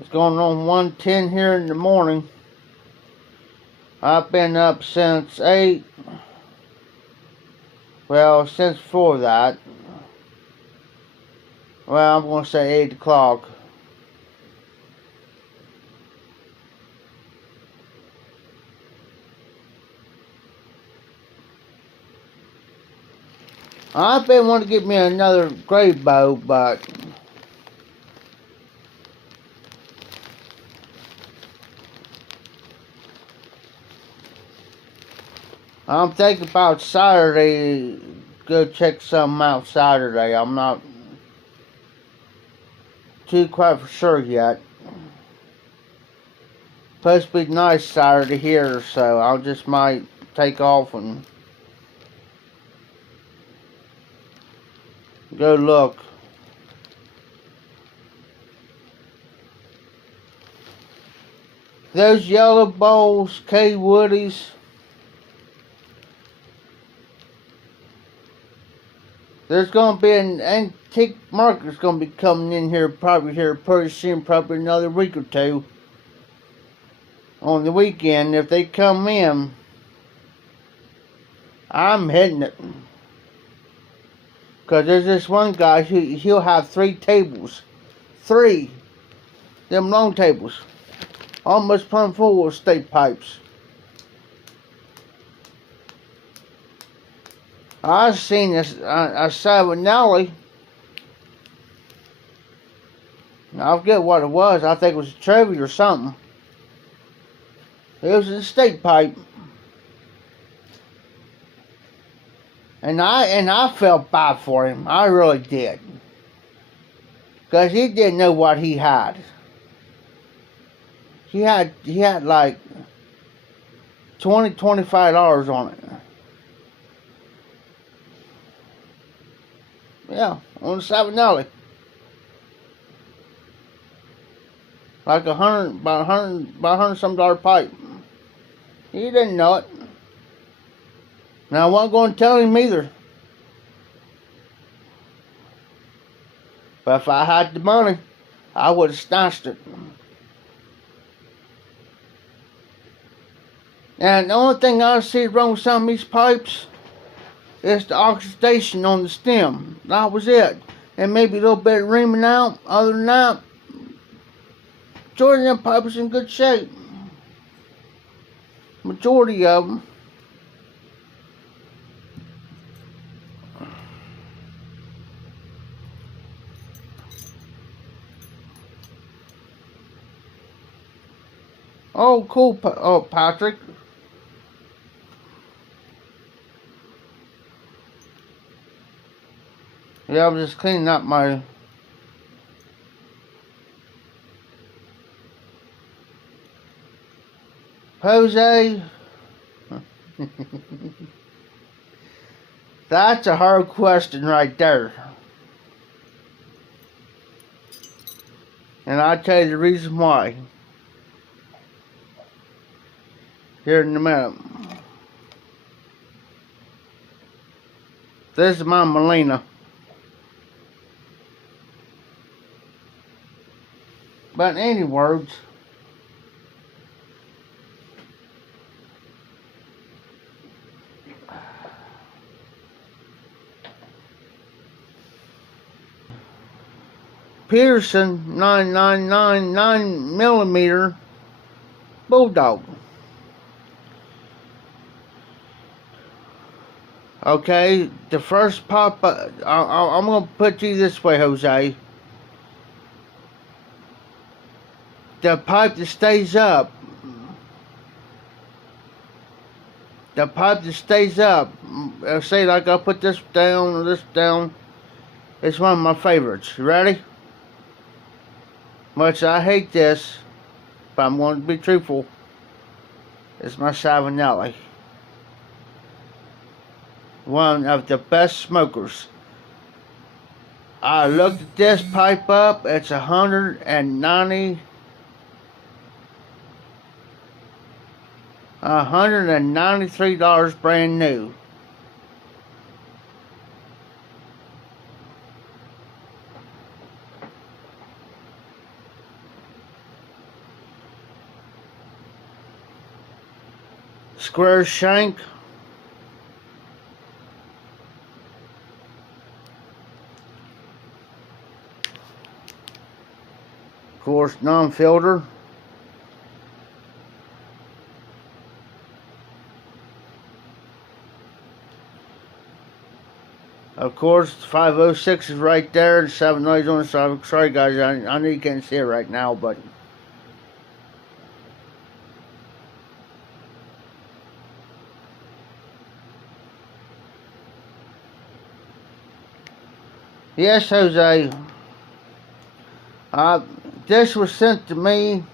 It's going on 1:10 here in the morning. I've been up since 8. Well, since before that. Well, I'm going to say 8 o'clock. I've been wanting to get me another gray bow, but I'm thinking about Saturday. Go check something out Saturday. I'm not too quite for sure yet. Supposed to be nice Saturday here, so I just might take off and go look. Those yellow bowls, K Woodies. There's going to be an antique market's going to be coming in here probably here pretty soon, probably another week or two. On the weekend, if they come in, I'm hitting it. Because there's this one guy, he'll have 3 tables. 3. Them long tables. Almost plumb full of state pipes. I seen this, a Savinelli. I forget what it was. I think it was a Trevi or something. It was a state pipe. And I felt bad for him. I really did. Because he didn't know what he had. He had like $25 on it. Yeah, on the Savinelli. Like about $100 some pipe. He didn't know it. Now I wasn't going to tell him either. But if I had the money, I would have snatched it. And the only thing I see wrong with some of these pipes is the oxidation on the stem. That was it. And maybe a little bit of reaming out. Other than that, majority of them pipes in good shape. Majority of them. Oh, cool. Oh, Patrick. Yeah, I was just cleaning up my Jose. That's a hard question right there. And I'll tell you the reason why. Here in a minute. This is my Molina. But in any words, Peterson 999 millimeter Bulldog. Okay, the first pop, I'm going to put you this way, Jose. The pipe that stays up, say like I'll put this down or this down, it's one of my favorites. You ready? Much I hate this, but I'm going to be truthful. It's my Savinelli. One of the best smokers. I looked at this pipe up. It's $193 brand new. Square shank. Of course, non-filter. Of course, 506 is right there. The 790 is on the side. Sorry, guys, I know you can't see it right now, but yes, Jose. This was sent to me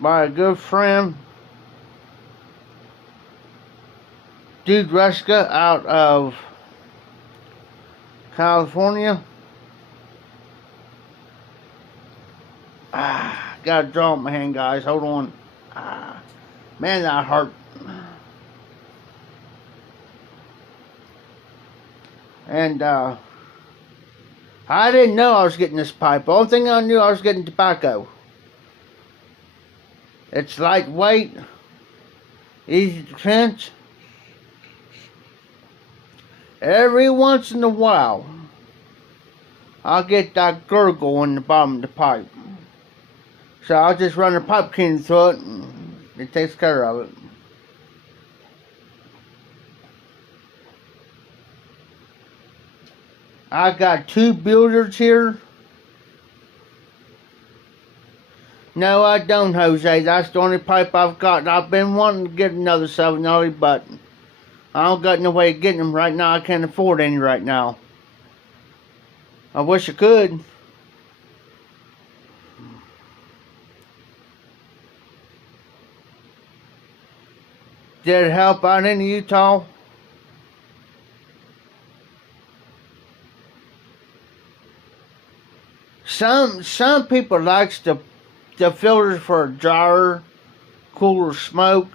by a good friend, Dude Ruska, out of California. Got a draw in my hand, guys. Hold on. Man, that hurt. And I didn't know I was getting this pipe. The only thing I knew, I was getting tobacco. It's lightweight, easy to clench. Every once in a while, I'll get that gurgle in the bottom of the pipe. So I'll just run the pipe cleaner through it and it takes care of it. I got 2 builders here. No, I don't, Jose. That's the only pipe I've got. I've been wanting to get another 780, but I don't got no way of getting them right now. I can't afford any right now. I wish I could. Did it help out in Utah? Some people likes the filters for a dryer, cooler smoke.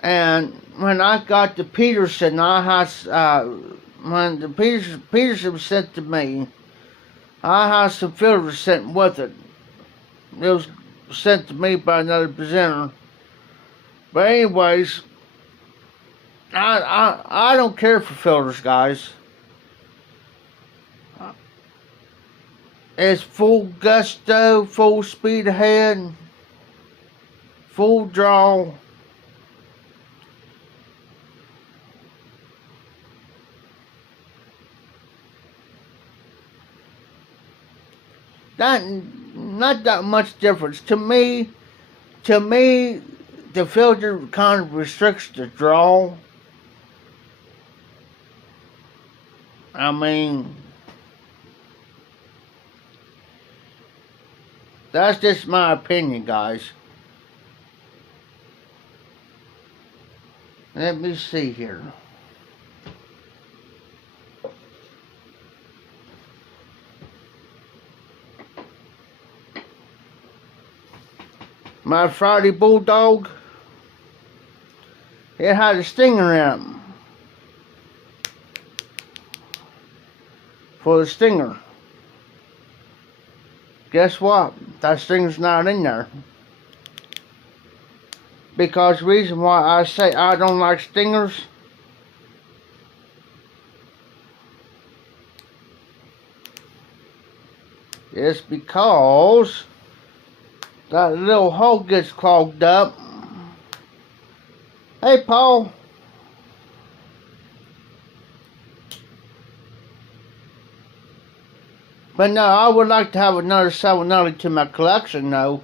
And when I got the Peterson, when the Peterson was sent to me, I had some filters sent with it. It was sent to me by another presenter. But anyways, I don't care for filters, guys. It's full gusto, full speed ahead, full draw. Not that much difference. To me, the filter kind of restricts the draw. I mean, that's just my opinion, guys. Let me see here. My Friday Bulldog, it had a stinger in it. For the stinger. Guess what? That stinger's not in there. Because the reason why I say I don't like stingers is because that little hole gets clogged up. Hey, Paul. But no, I would like to have another 790 to my collection, though.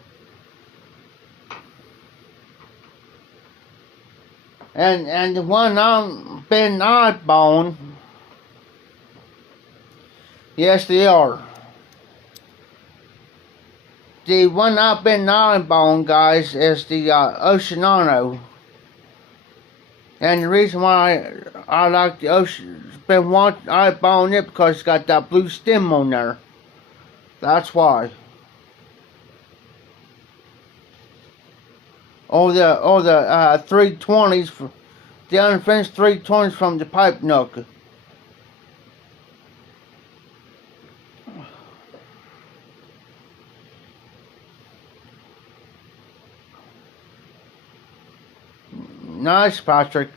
And the one I've been eyeballing, yes, they are. The one I've been eyeballing, guys, is the Oceano. And the reason why I like the Ocean, been eyeballing it because it's got that blue stem on there. That's why. Or the 320s, the unfinished 320s from the Pipe Nook. Nice, Patrick.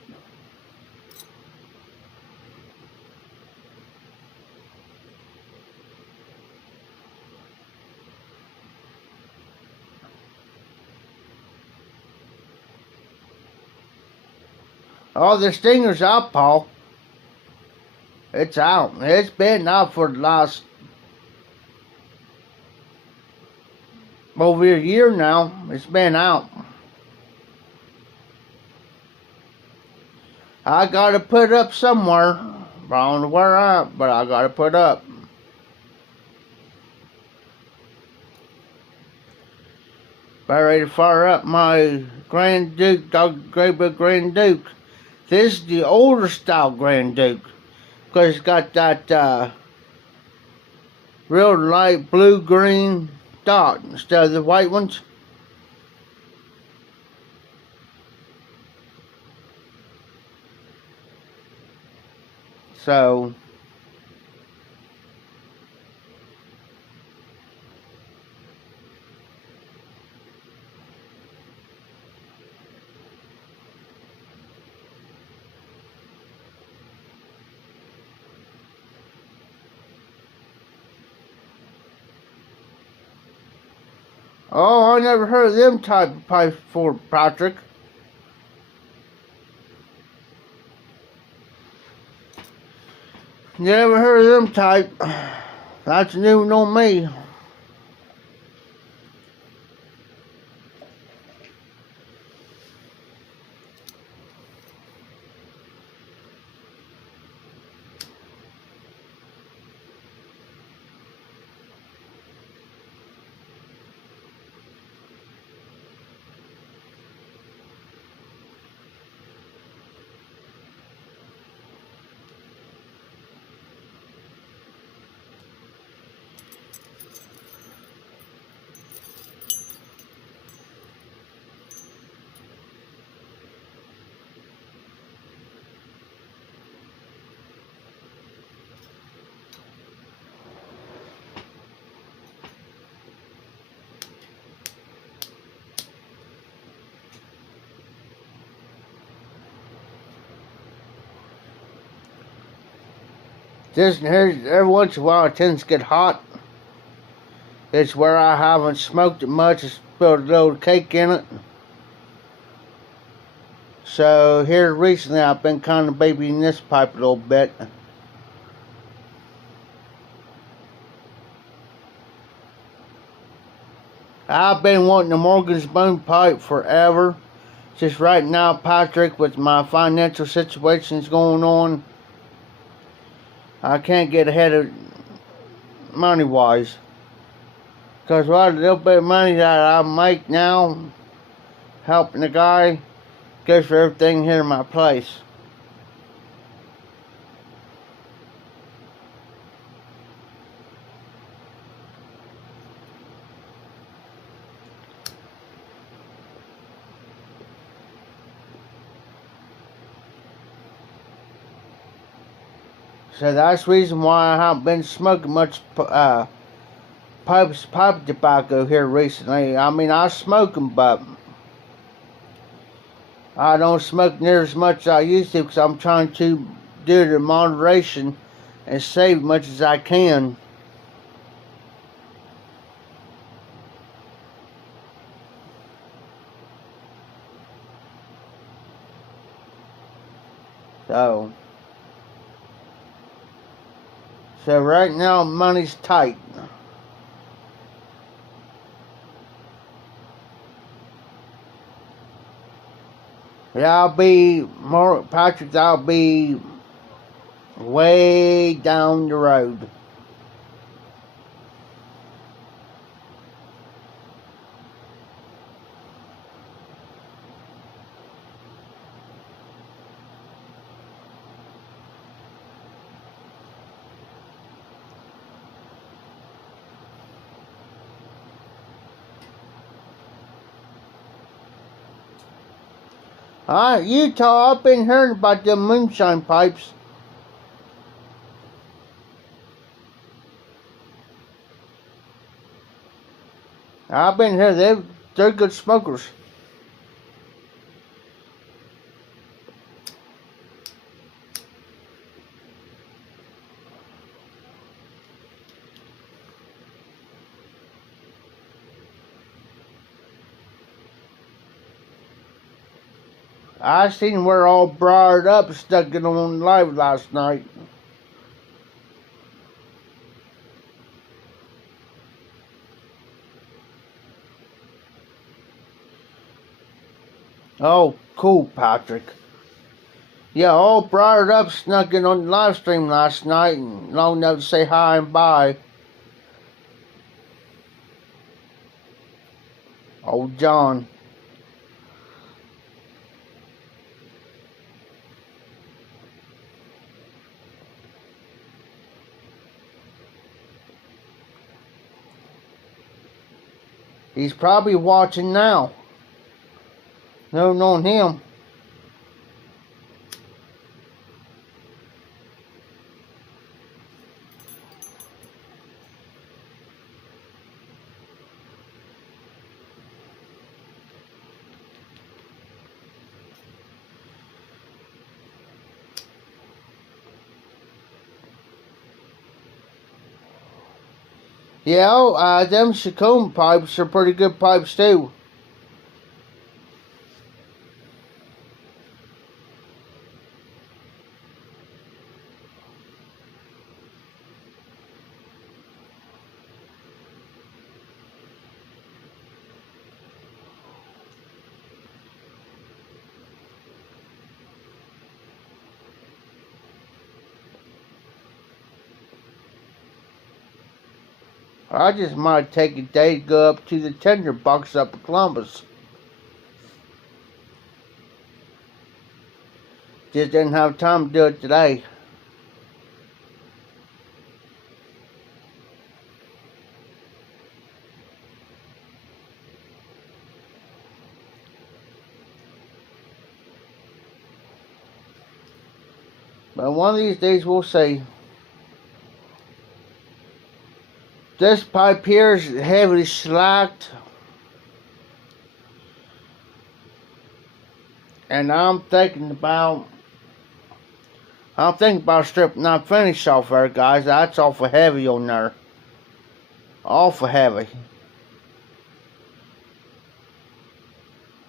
Oh, the stinger's out, Paul. It's out. It's been out for the last over a year now. It's been out. I gotta put it up somewhere. I don't know where at, but I gotta put it up. About ready to fire up my Grand Duke, Great Big Grand Duke. This is the older style Grand Duke, because it's got that real light blue-green dot instead of the white ones. So, Oh, I never heard of them type of pipes before, Patrick. Never heard of them type. That's new on me. Just here, every once in a while it tends to get hot. It's where I haven't smoked it much. I spilled a little cake in it. So here recently I've been kind of babying this pipe a little bit. I've been wanting a Morgan's Bone pipe forever. Just right now, Patrick, with my financial situations going on, I can't get ahead of money-wise. Because what little bit of money that I make now, helping the guy, goes for everything here in my place. So that's the reason why I haven't been smoking much pipe tobacco here recently. I mean, I smoke them, but I don't smoke near as much as I used to because I'm trying to do it in moderation and save as much as I can. So right now money's tight. Yeah, Patrick, I'll be way down the road. Utah, I've been hearing about them moonshine pipes. I've been here, they're good smokers. I seen we're all briared up, stuck it on live last night. Oh, cool, Patrick. Yeah, all briared up, snuck in on the live stream last night, and long enough to say hi and bye. Old John. He's probably watching now. No knowing him. Yeah, them Shakuma pipes are pretty good pipes too. I just might take a day to go up to the Tinderbox up in Columbus. Just didn't have time to do it today. But one of these days we'll see. This pipe here is heavily slacked. And I'm thinking about stripping that finish off there, guys. That's awful heavy on there. Awful heavy.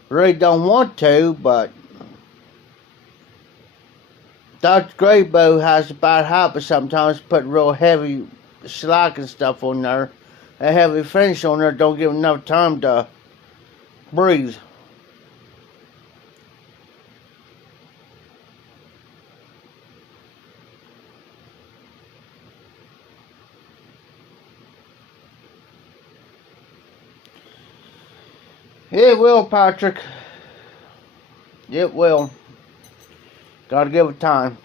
Really don't want to, but Dr. Graybow has a bad habit sometimes put real heavy slack and stuff on there. A heavy finish on there don't give enough time to breathe. It will, Patrick. It will. Gotta give it time.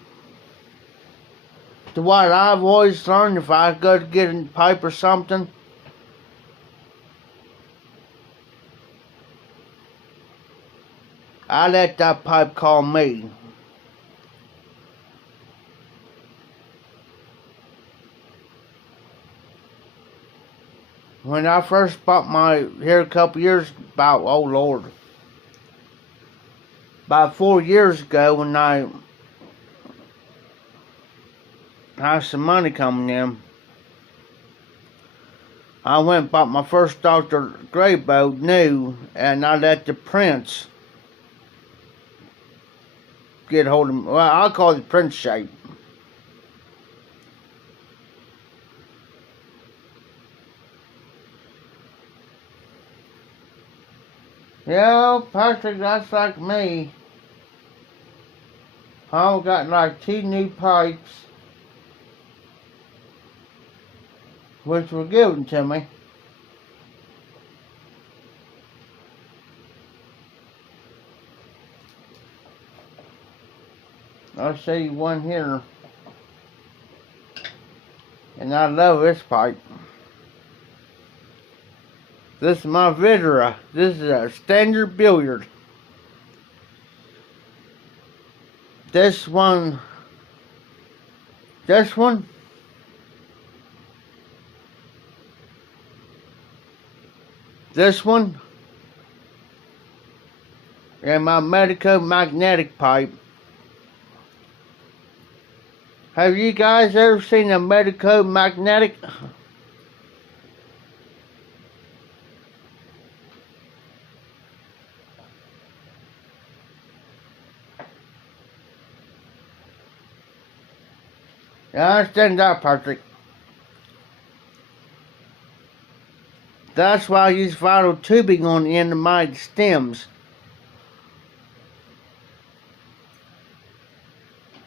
To what I've always learned, if I go to get a pipe or something, I let that pipe call me. When I first bought my here a couple years about, oh Lord, about 4 years ago, when I had some money coming in, I went and bought my first Dr. Graybow new, and I let the Prince get hold of me. Well, I'll call it Prince shape. Yeah, Patrick, that's like me. I've got like 2 new pipes, which were given to me. I'll show you one here. And I love this pipe. This is my Vidra. This is a standard billiard. This one, this one, and my Medico magnetic pipe. Have you guys ever seen a Medico magnetic? I understand that, Patrick. That's why I use vital tubing on the end of my stems.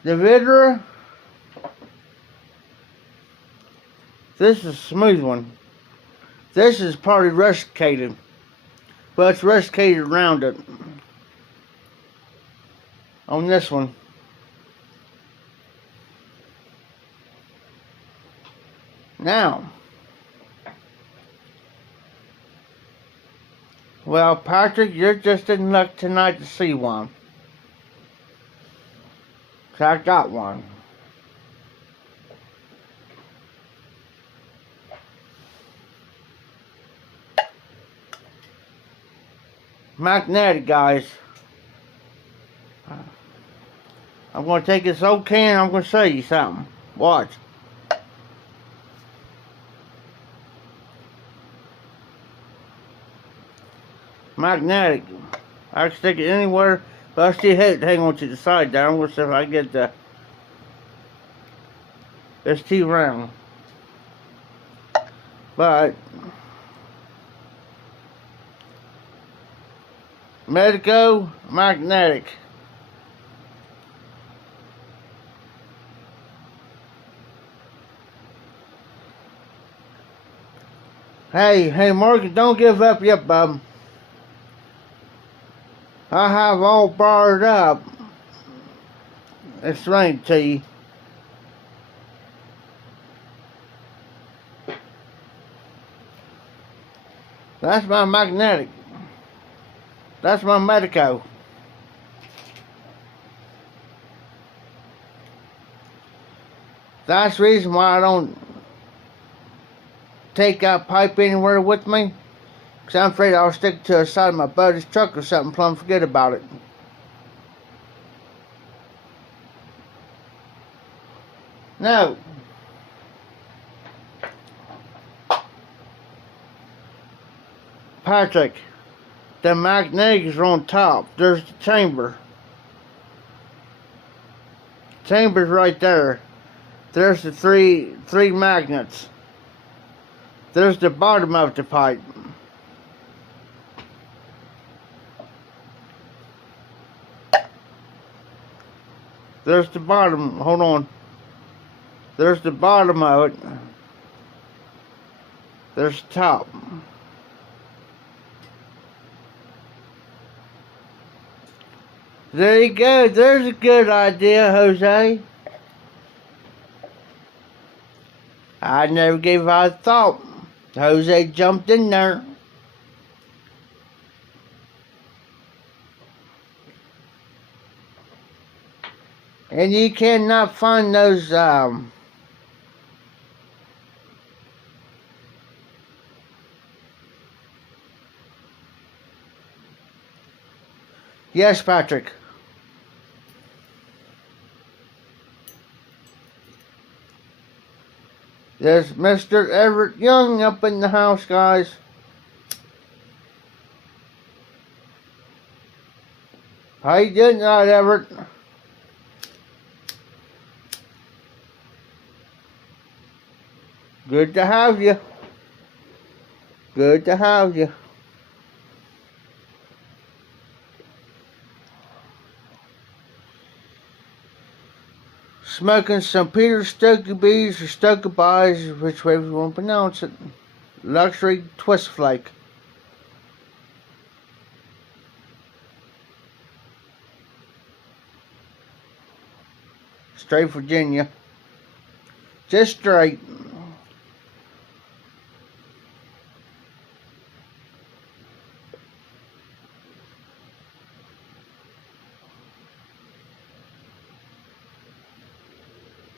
The Vidra, this is a smooth one. This is partly rusticated, but it's rusticated around it. On this one. Now, well, Patrick, you're just in luck tonight to see one. 'Cause I got one. Magnetic, guys. I'm going to take this old can, I'm going to show you something. Watch. magnetic. I can stick it anywhere, but I still hang on to the side there. I'm gonna see if I get the. It's too round, but Medico magnetic. Hey, Morgan, don't give up yet, bub. I have all barred up. Explain to you. That's my magnetic. That's my Medico. That's the reason why I don't take that pipe anywhere with me. Because I'm afraid I'll stick to the side of my buddy's truck or something, plumb forget about it. No. Patrick, the magnetics are on top. There's the chamber. Chamber's right there. There's the three magnets. There's the bottom of the pipe. There's the bottom. Hold on. There's the bottom of it. There's the top. There you go. There's a good idea, Jose. I never gave out a thought. Jose jumped in there. And you cannot find those, Yes, Patrick. There's Mr. Everett Young up in the house, guys. How you doing tonight, Everett? Good to have you. Good to have you. Smoking some Peter Stokkebys or Stokebys, whichever you want to pronounce it. Luxury Twist Flake. Straight Virginia. Just straight.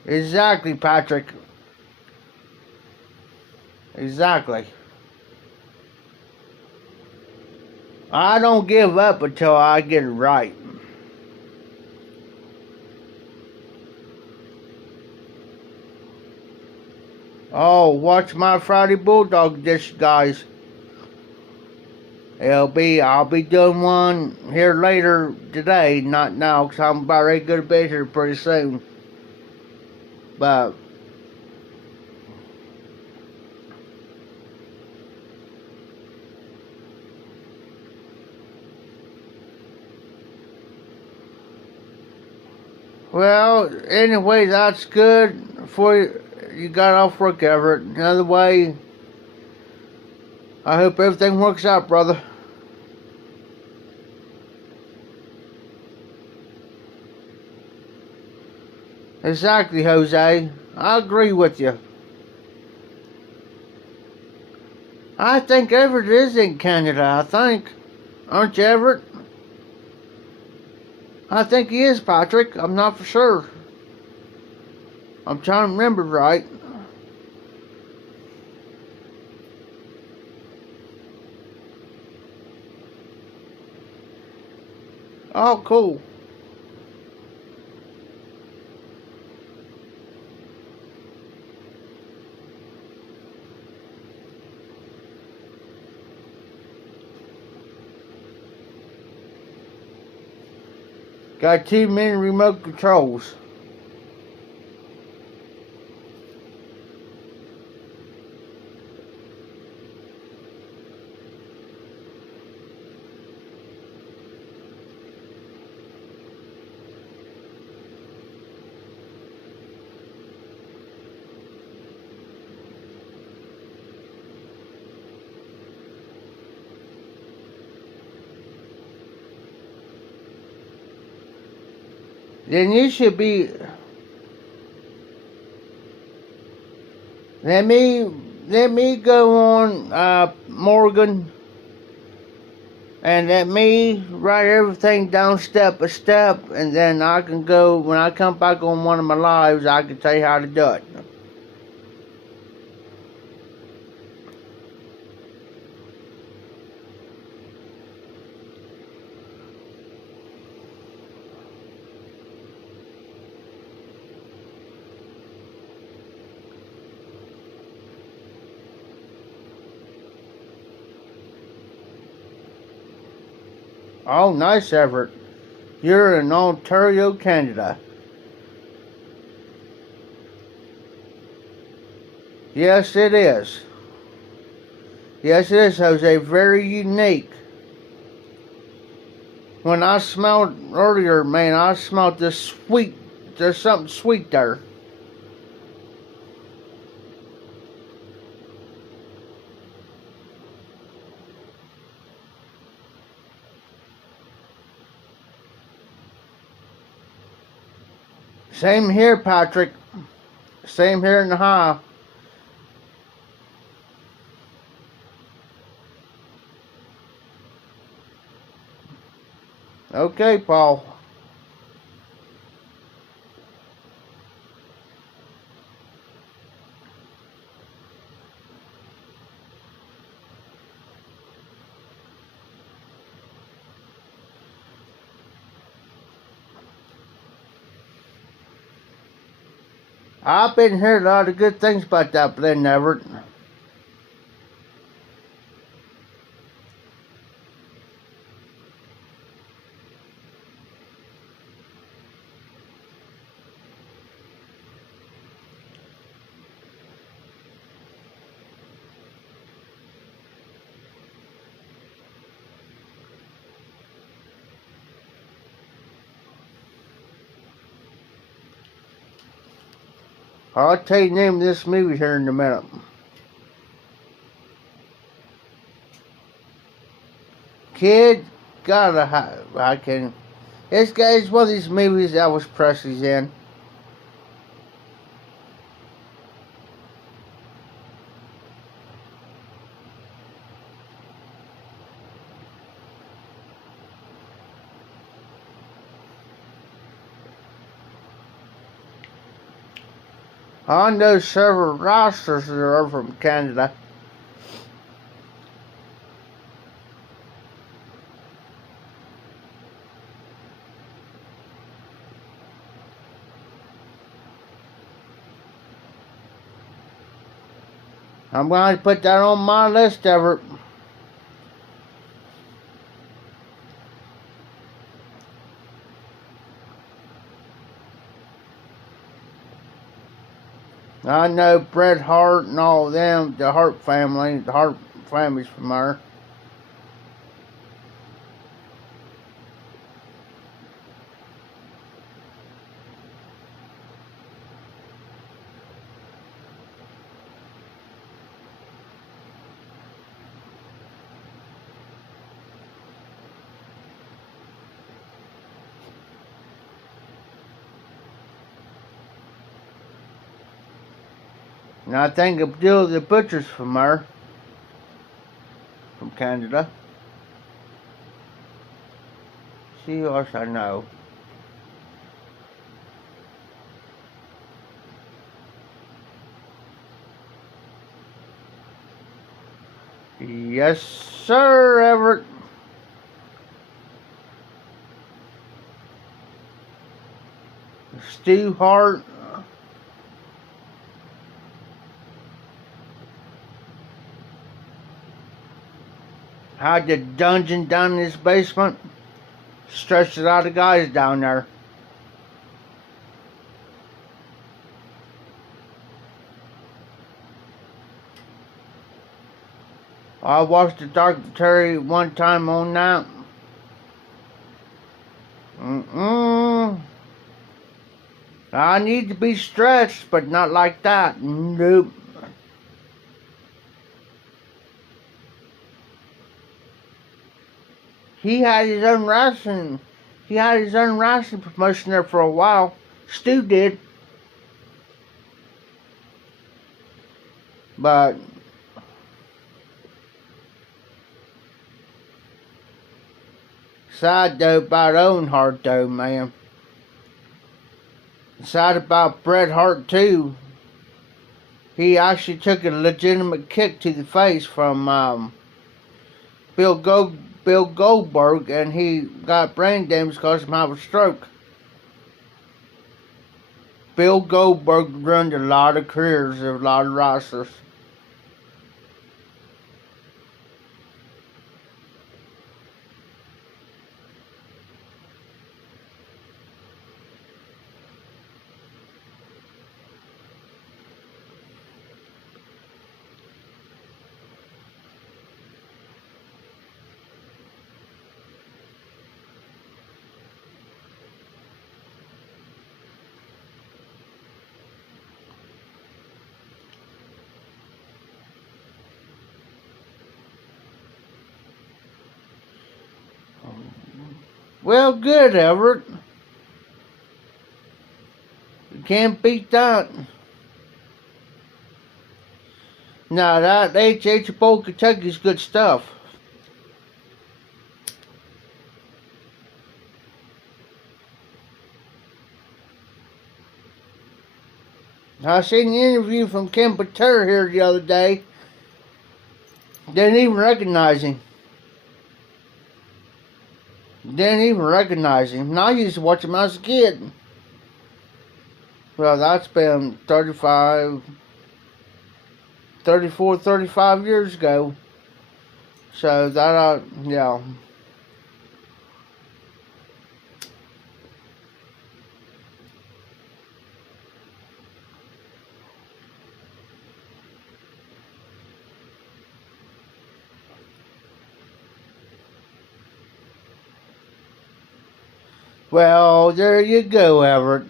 Exactly, Patrick. Exactly. I don't give up until I get it right. Oh, watch my Friday Bulldog dish, guys. I'll be doing one here later today, not now, because I'm about ready to go to bed here pretty soon. But well, anyway, that's good for you got off work, Everett. Another way, I hope everything works out, brother. Exactly, Jose. I agree with you. I think Everett is in Canada, I think. Aren't you, Everett? I think he is, Patrick. I'm not for sure. I'm trying to remember right. Oh, cool. Got too many remote controls. Then you should be. Let me go on, Morgan, and let me write everything down step by step, and then I can go, when I come back on one of my lives, I can tell you how to do it. Oh, nice effort. You're in Ontario, Canada. Yes, it is. Yes, it is, Jose. Very unique. When I smelled earlier, man, I smelled this sweet. There's something sweet there. Same here, Patrick. Same here in the high. Okay, Paul. I've been hearing a lot of good things about that blend, Everett. I'll tell you the name of this movie here in a minute. Kid, gotta have, I can. This guy's one of these movies Elvis Presley's in. I know several wrestlers that are from Canada. I'm going to put that on my list, Everett. I know Bret Hart and all of them, the Hart family's from there. And I think Abdul the Butcher's from there, from Canada. See who else I know. Yes, sir, Everett. Stu Hart. Had the dungeon down in his basement. Stretched a lot of guys down there. I watched the documentary one time on that. I need to be stretched, but not like that. Nope. He had his own wrestling. He had his own wrestling promotion there for a while. Stu did. But sad though about Owen Hart though, man. Sad about Bret Hart too. He actually took a legitimate kick to the face from Bill Goldberg, and he got brain damage because of him having a stroke. Bill Goldberg ruined a lot of careers of a lot of wrestlers. Well, good, Everett. You can't beat that. Now, that H.H. Bowl Kentucky's good stuff. I seen the interview from Ken Patera here the other day. Didn't even recognize him. Didn't even recognize him. And I used to watch him as a kid. Well, that's been 34, 35 years ago. So that, yeah. Well, there you go, Everett.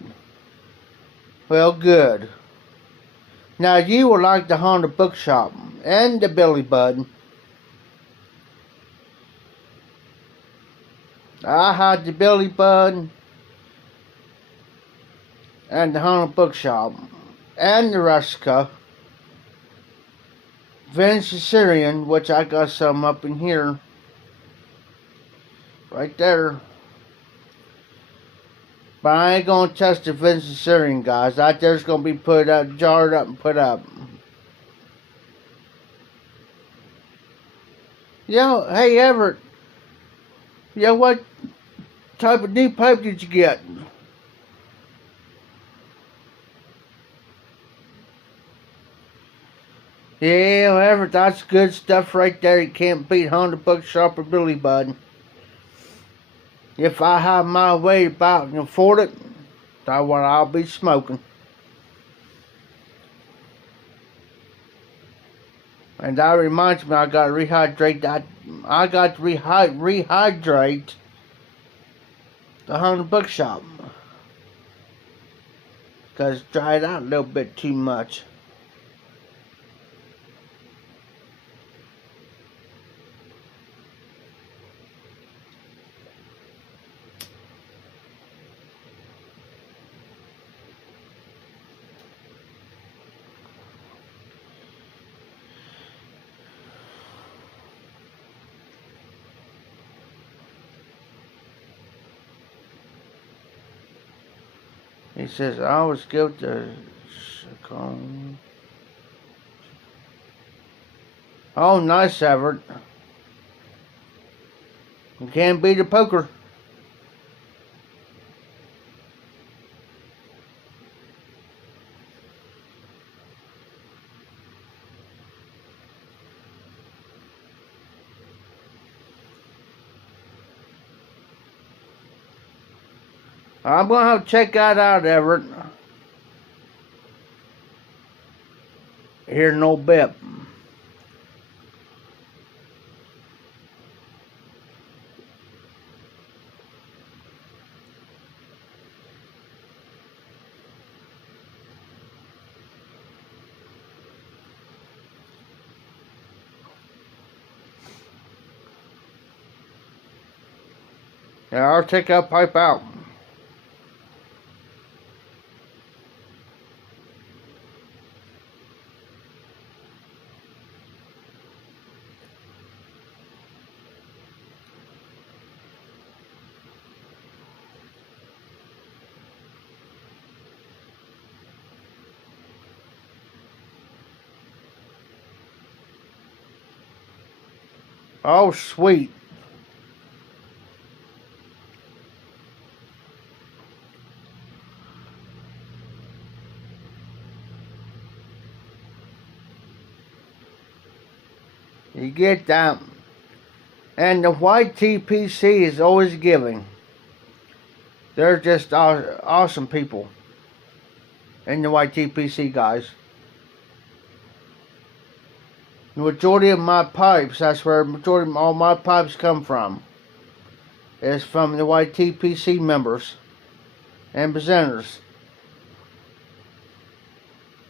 Well, good. Now, you will like the Honda Bookshop and the Billy Bud. I had the Billy Bud and the Honda Bookshop and the Rustica. Vince Syrian, which I got some up in here. Right there. But I ain't gonna touch the Vince Syrian, guys. That there's gonna be put up, jarred up and put up. Hey Everett. What type of new pipe did you get? Yeah, Everett, that's good stuff right there. You can't beat Honda Bookshop or Billy Bud. If I have my way about and afford it, that's what I'll be smoking. And that reminds me, I got to rehydrate that. I got to rehydrate the Honda Bookshop. Because it's dried out a little bit too much. He says, I always give the... Oh, nice, Everett. You can't beat a poker. I'm gonna have to check that out, Everett. Here in a little bit. Yeah, I'll take that pipe out. Oh, sweet. You get that. And the white TPC is always giving. They're just awesome people. And the white TPC guys. The majority of my pipes, that's where the majority of all my pipes come from, is from the white TPC members and presenters.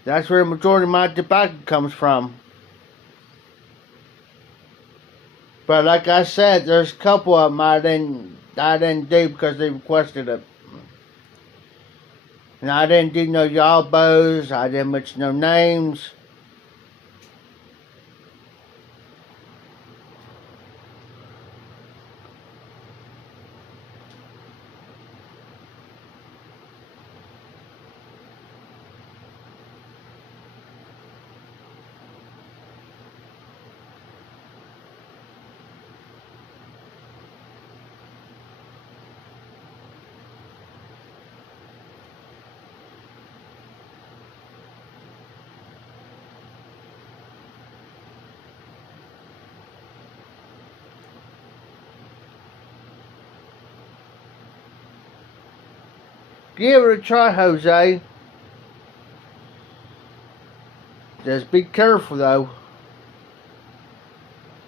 That's where the majority of my tobacco comes from. But like I said, there's a couple of them I didn't do because they requested it. And I didn't do no yabos, I didn't mention no names. Give it a try, Jose. Just be careful though.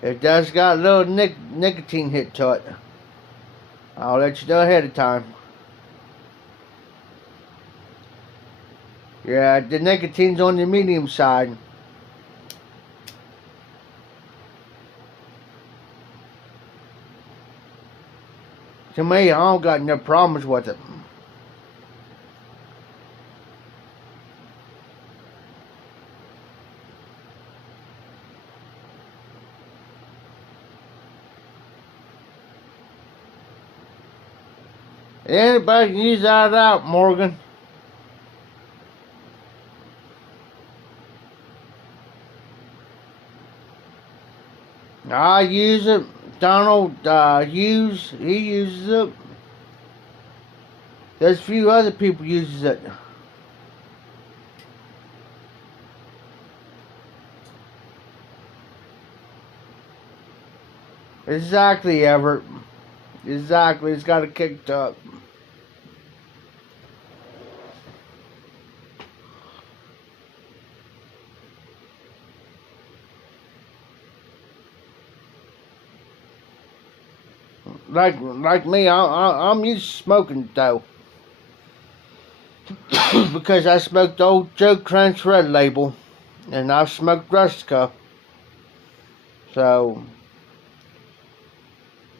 It does got a little nicotine hit to it. I'll let you know ahead of time. Yeah, the nicotine's on the medium side. To me, I don't got no problems with it. Anybody can use that out, Morgan. I use it. Donald he uses it. There's a few other people uses it. Exactly, Everett. Exactly. It's got it kicked up. Like me, I'm used to smoking though. Because I smoked old Joe Crunch Red Label. And I've smoked Rustica. So,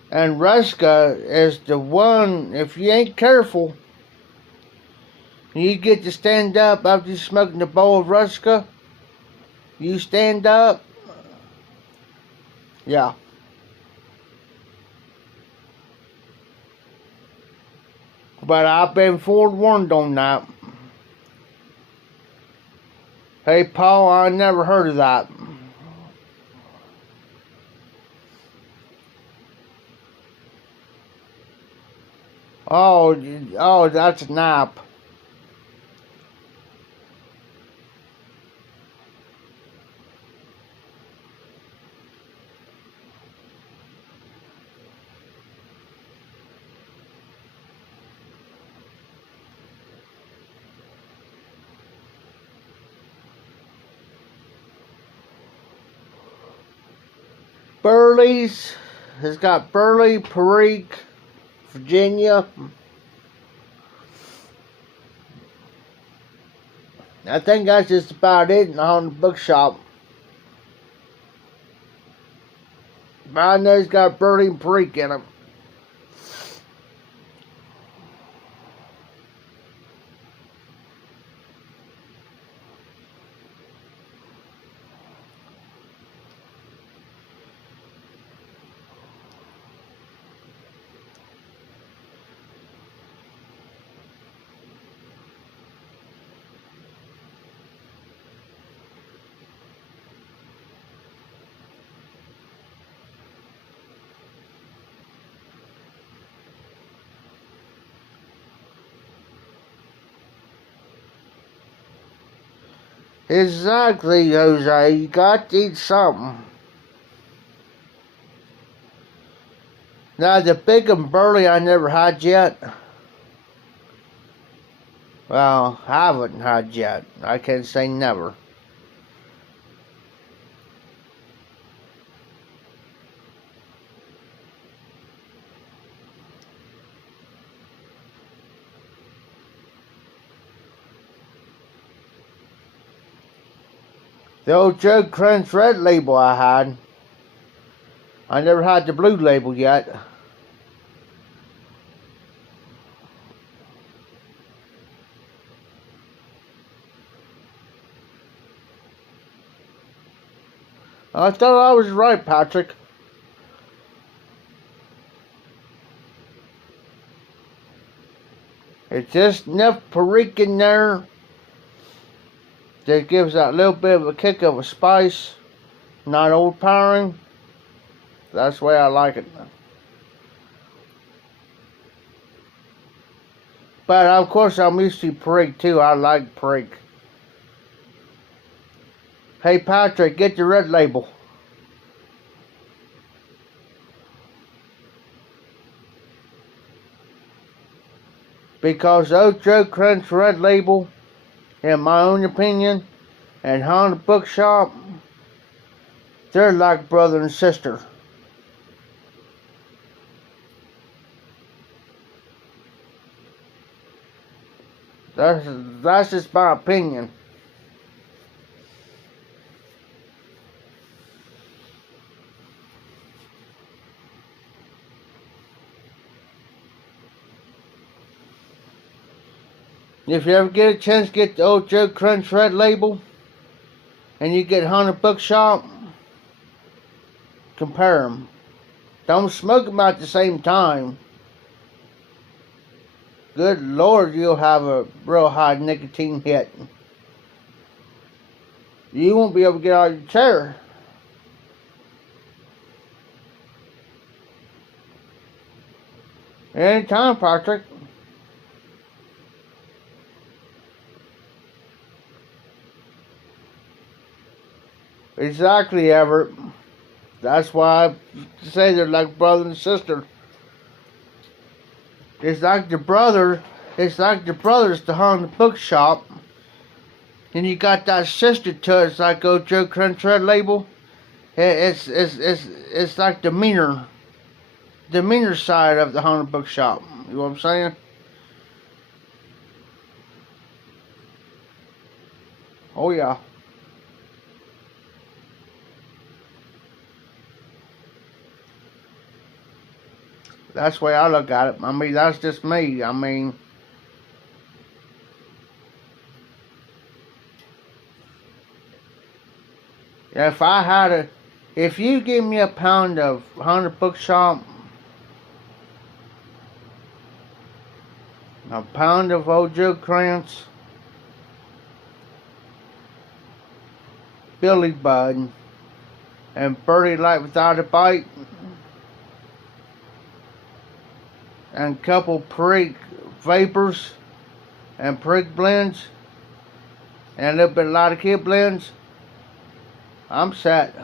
and Rustica is the one, if you ain't careful, you get to stand up after you smoking the bowl of Rustica. You stand up. Yeah. But I've been forewarned on that. Hey, Paul, I never heard of that. Oh, that's a nap. Burley's. It's got Burley, Perique, Virginia. I think that's just about it in the haunted bookshop. But I know it's got Burley and Perique in them. Exactly, Jose. You got to eat something. Now, the big and Burley I never had yet. Well, haven't had yet. I can't say never. The old Joe Crunch Red Label I had. I never had the blue label yet. I thought I was right, Patrick. It's just enough Perique in there that gives that little bit of a kick of a spice, not overpowering. That's the way I like it. But of course I'm used to Perique too. I like Perique. Hey Patrick, get the red label. Because Old Joe Crunch Red Label, in my own opinion, and Haunted Bookshop, they're like brother and sister. That's just my opinion. If you ever get a chance to get the Old Joe Crunch Red Label, and you get Haunted Bookshop, compare them. Don't smoke them at the same time. Good Lord, you'll have a real high nicotine hit. You won't be able to get out of your chair. Anytime, Patrick. Exactly, Everett. That's why I say they're like brother and sister. It's like the brothers to Haunted Bookshop. And you got that sister to it. It's like Old Joe Crunch Red Label. It's like the meaner side of the Haunted Bookshop. You know what I'm saying? Oh yeah. That's the way I look at it. I mean, that's just me. I mean, if you give me a pound of Haunted Bookshop, a pound of Old Joe Crunch, Billy Bud, and Birdie Light Without a Bite, and a couple Perique Vapors, and Perique blends, and a little bit of Light of Kid blends, I'm set.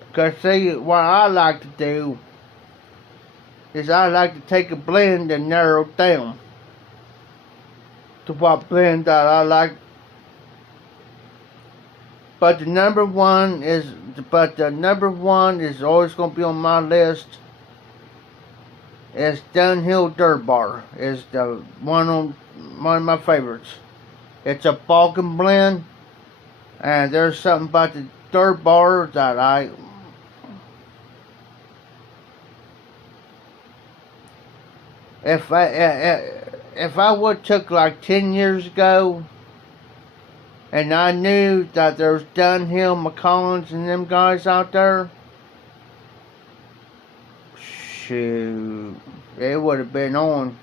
Because see, what I like to do is I like to take a blend and narrow it down to what blend that I like But the number one is always going to be on my list. Is Dunhill Dirt Bar. Is the one of my favorites. It's a Balkan blend, and there's something about the Dirt Bar that if I would took like 10 years ago, and I knew that there's Dunhill, McCollins, and them guys out there, shoot, it would have been on.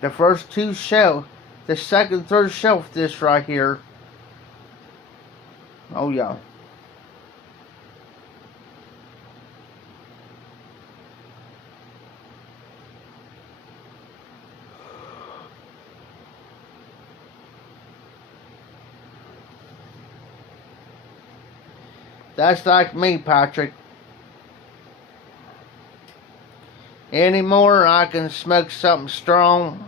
The first two shelf, the second, third shelf, this right here. Oh yeah. That's like me, Patrick. Anymore, I can smoke something strong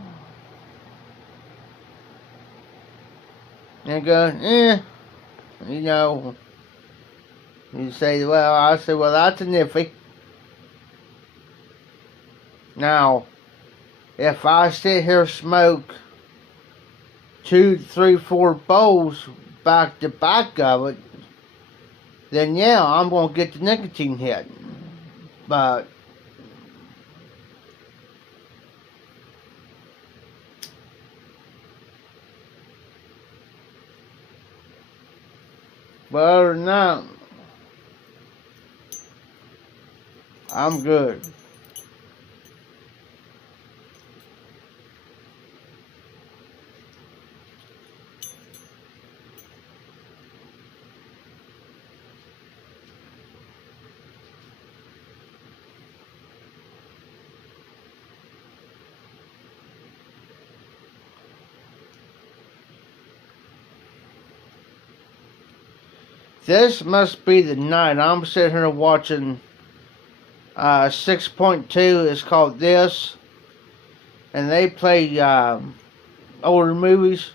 and go, you know. You say, well, I say, well, that's a niffy. Now, if I sit here smoke 2, 3, 4 bowls back to back of it, then yeah, I'm going to get the nicotine hit. But other than that, I'm good. This must be the night. I'm sitting here watching 6.2. It's called This. And they play older movies.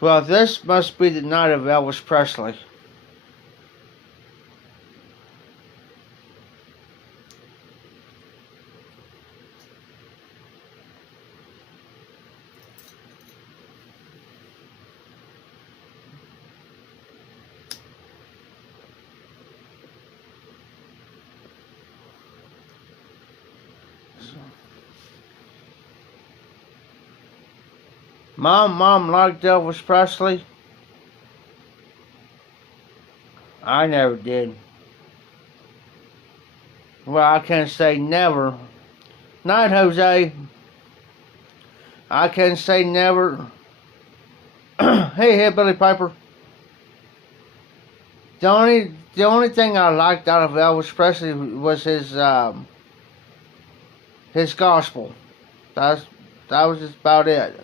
Well, this must be the night of Elvis Presley. My mom liked Elvis Presley. I never did. Well, I can't say never. Night, Jose. I can't say never. Hey, Billy Piper. The only thing I liked out of Elvis Presley was his gospel. That was just about it.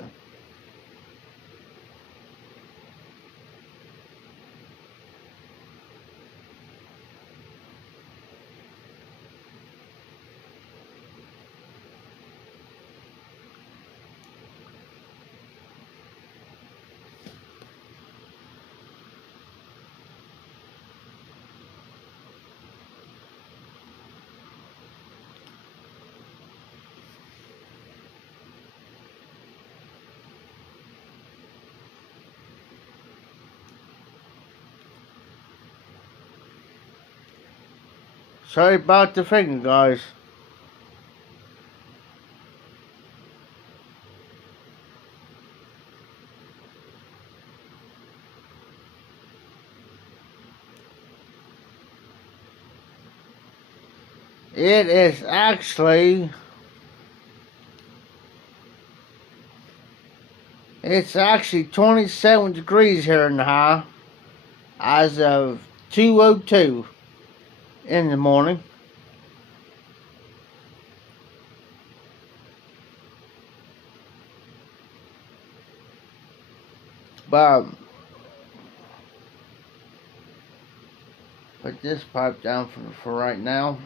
Sorry about the finger, guys. It is actually... It's actually 27 degrees here in the high as of 2:02 in the morning. But put this pipe down for right now.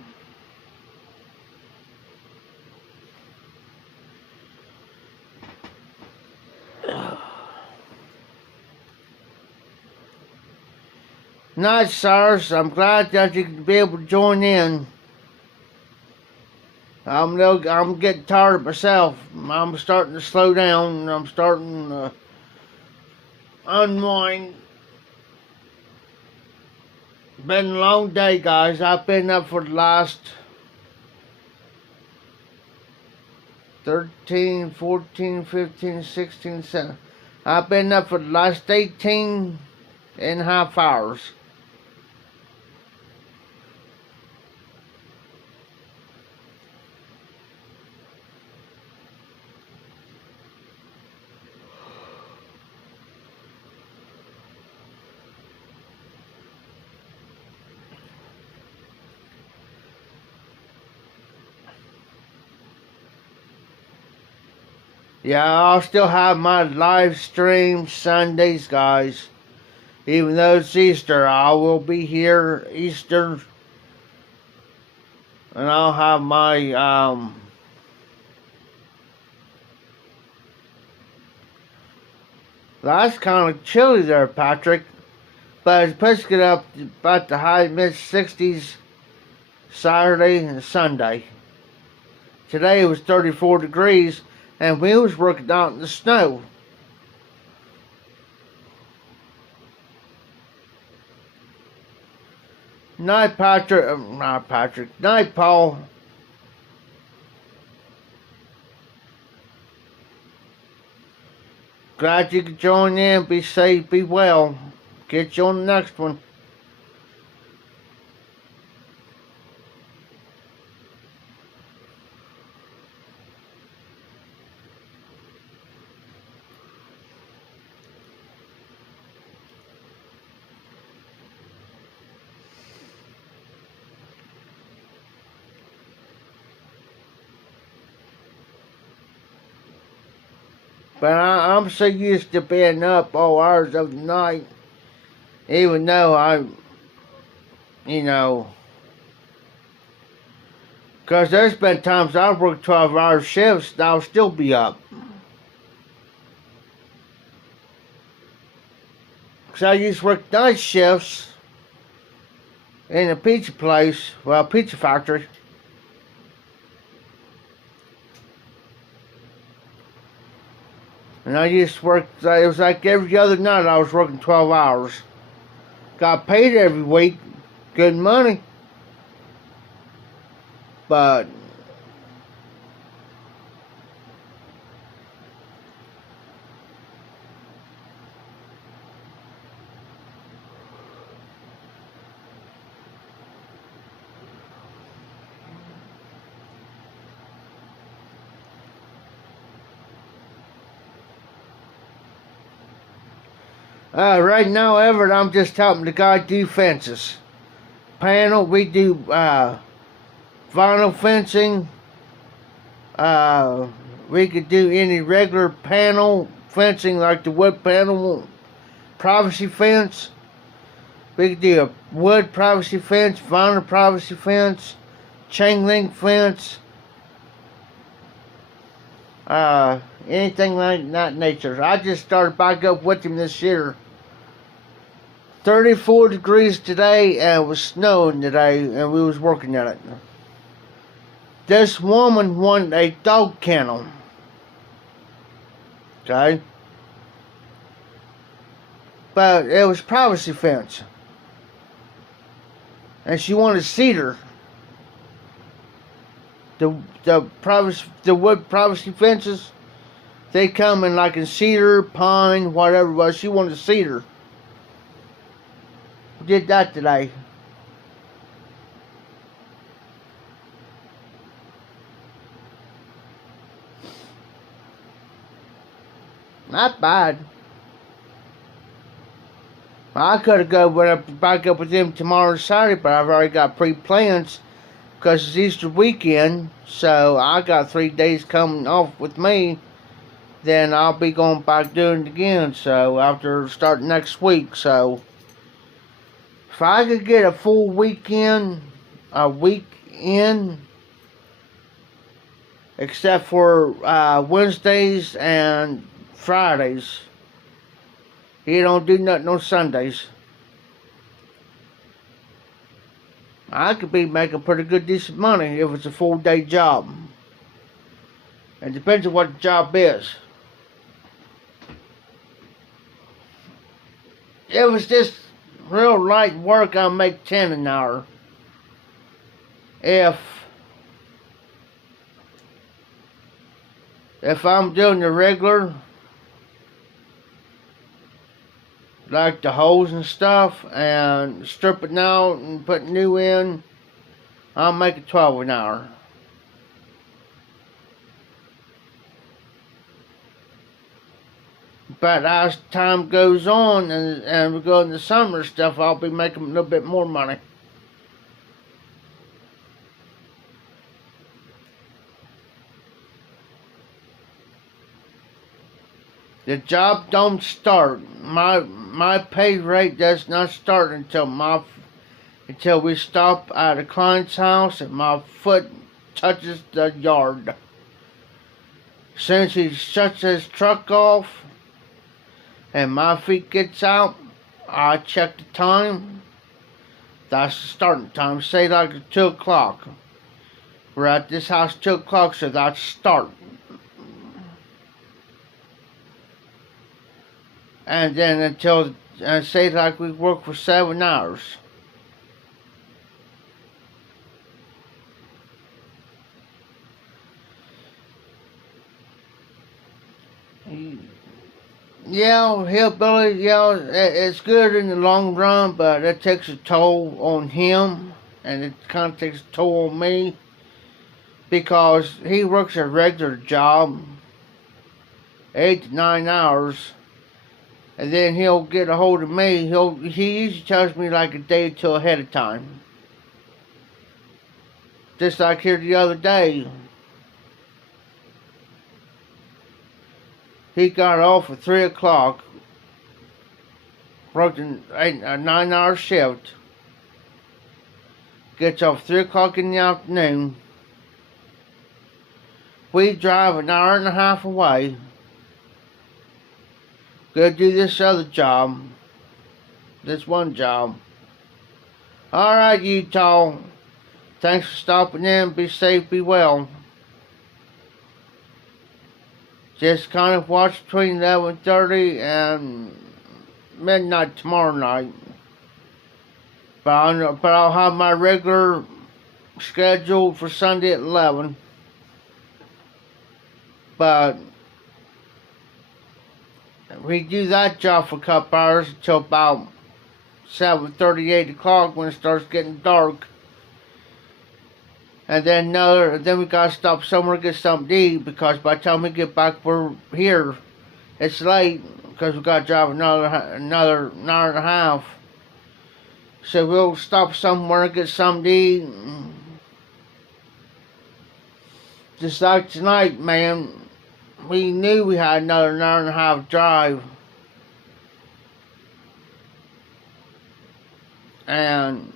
Nice, sirs. I'm glad that you could be able to join in. I'm getting tired of myself. I'm starting to slow down. I'm starting to unwind. Been a long day, guys. I've been up for the last 13, 14, 15, 16, 17. I've been up for the last 18 and a half hours. Yeah, I'll still have my live stream Sundays, guys. Even though it's Easter, I will be here Easter. And I'll have my, that's kind of chilly there, Patrick. But it's supposed to get up to about the high mid-60s Saturday and Sunday. Today it was 34 degrees. And we was working out in the snow. Night, Patrick. Not Patrick. Night, Paul. Glad you could join in. Be safe. Be well. Get you on the next one. But I'm so used to being up all hours of the night, even though because there's been times I've worked 12-hour shifts and I'll still be up. Because I used to work night shifts in a pizza place, pizza factory. And I used to work, it was like every other night I was working 12 hours. Got paid every week, good money. But right now, Everett, I'm just helping the guy do fences. Panel, we do vinyl fencing. We could do any regular panel fencing like the wood panel privacy fence. We could do a wood privacy fence, vinyl privacy fence, chain link fence. Anything like that nature. I just started back up with him this year. 34 degrees today, and it was snowing today, and we was working at it. This woman wanted a dog kennel. Okay? But it was privacy fence. And she wanted cedar. The wood privacy fences, they come in like in cedar, pine, whatever it was. She wanted cedar. We did that today. Not bad. I could have gone back up with them tomorrow Saturday, but I've already got pre-plans because it's Easter weekend, so I got 3 days coming off with me. Then I'll be going back doing it again, so after starting next week. So if I could get a full weekend, except for Wednesdays and Fridays. He don't do nothing on Sundays. I could be making pretty good decent money if it's a full-day job. It depends on what the job is. If it's just real light work, I'll make 10 an hour. If I'm doing the regular, like the holes and stuff, and stripping out and putting new in, I'll make it 12 an hour. But as time goes on and we go into summer stuff, I'll be making a little bit more money. The job don't start. My pay rate does not start until we stop at a client's house and my foot touches the yard. Since he shuts his truck off and my feet gets out, I check the time. That's the starting time. Say like at 2 o'clock. We're at this house 2 o'clock, so that's start. And then until, say like we work for 7 hours. Yeah, hillbilly, yeah, it's good in the long run, but it takes a toll on him, and it kind of takes a toll on me, because he works a regular job, 8 to 9 hours, and then he'll get a hold of me. He usually tells me like a day or two ahead of time. Just like here the other day. He got off at 3 o'clock, worked a 9-hour shift, gets off 3 o'clock in the afternoon. We drive an hour and a half away, go do this other job, this one job. Alright, Utah, thanks for stopping in. Be safe, be well. Just kind of watch between 11:30 and midnight tomorrow night. But I'll have my regular schedule for Sunday at 11. But we do that job for a couple hours until about 7:30, 8 o'clock when it starts getting dark. And then we gotta stop somewhere to get something to eat, because by the time we get back we're here, it's late, because we gotta drive another hour and a half. So we'll stop somewhere and get something to eat. Just like tonight, man, we knew we had another hour and a half drive. And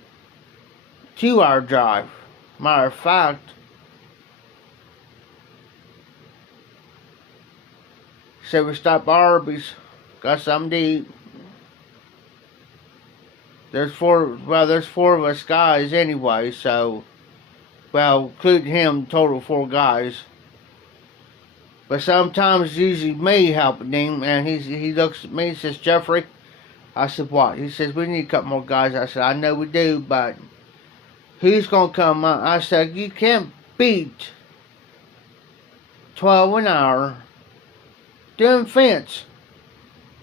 2-hour drive. Matter of fact, so we stopped at Arby's, got something to eat. There's four of us guys anyway, so, well, including him, total 4 guys. But sometimes it's usually me helping him, and he looks at me and says, "Jeffrey," I said, "What?" He says, "We need a couple more guys." I said, "I know we do, but who's gonna come out?" I said, "You can't beat 12 an hour doing fence.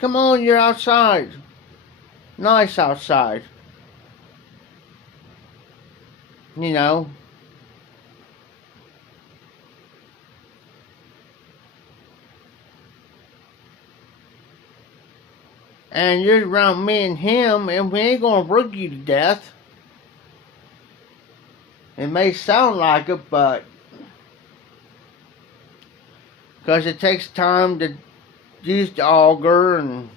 Come on, you're outside. Nice outside. You know." And you're around me and him, and we ain't gonna work you to death. It may sound like it, but because it takes time to use the auger and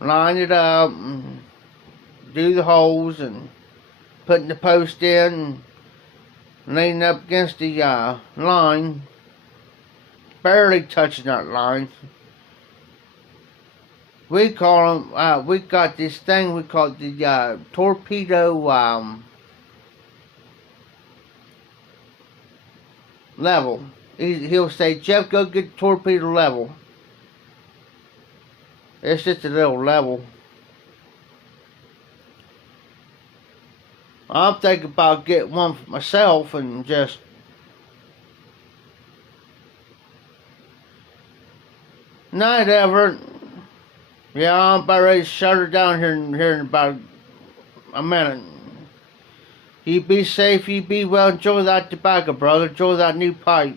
line it up and do the holes and putting the post in and leaning up against the line, barely touching that line. We call them, we got this thing we call the torpedo level. He'll say, Jeff, go get the torpedo level. It's just a little level. I'm thinking about getting one for myself and just night, Everett. Yeah, I'm about ready to shut her down here in about a minute. You be safe, you be well, enjoy that tobacco, brother. Enjoy that new pipe.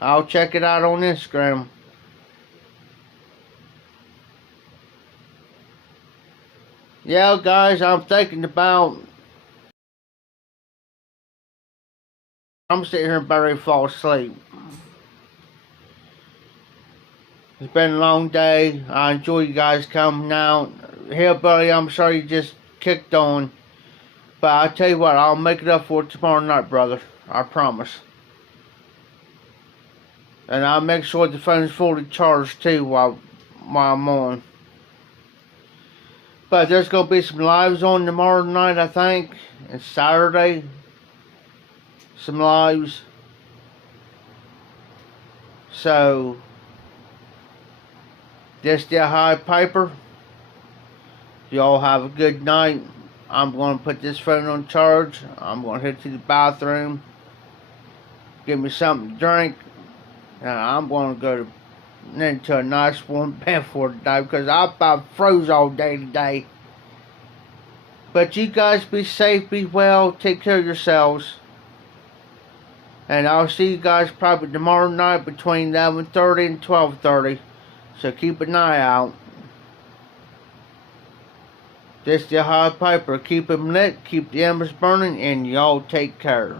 I'll check it out on Instagram. Yeah, guys, I'm thinking about... I'm sitting here about ready to fall asleep. It's been a long day. I enjoy you guys coming out. Hillbilly, I'm sorry you just kicked on. But I'll tell you what, I'll make it up for it tomorrow night, brother. I promise. And I'll make sure the phone's fully charged too while I'm on. But there's going to be some lives on tomorrow night, I think. And Saturday. Some lives. So, this the High Piper. Y'all have a good night. I'm going to put this phone on charge. I'm going to head to the bathroom. Give me something to drink. And I'm going to go into a nice warm bed for today because I about froze all day today. But you guys be safe, be well, take care of yourselves. And I'll see you guys probably tomorrow night between 11:30 and 12:30. So keep an eye out. This is the High Piper. Keep them lit, keep the embers burning, and y'all take care.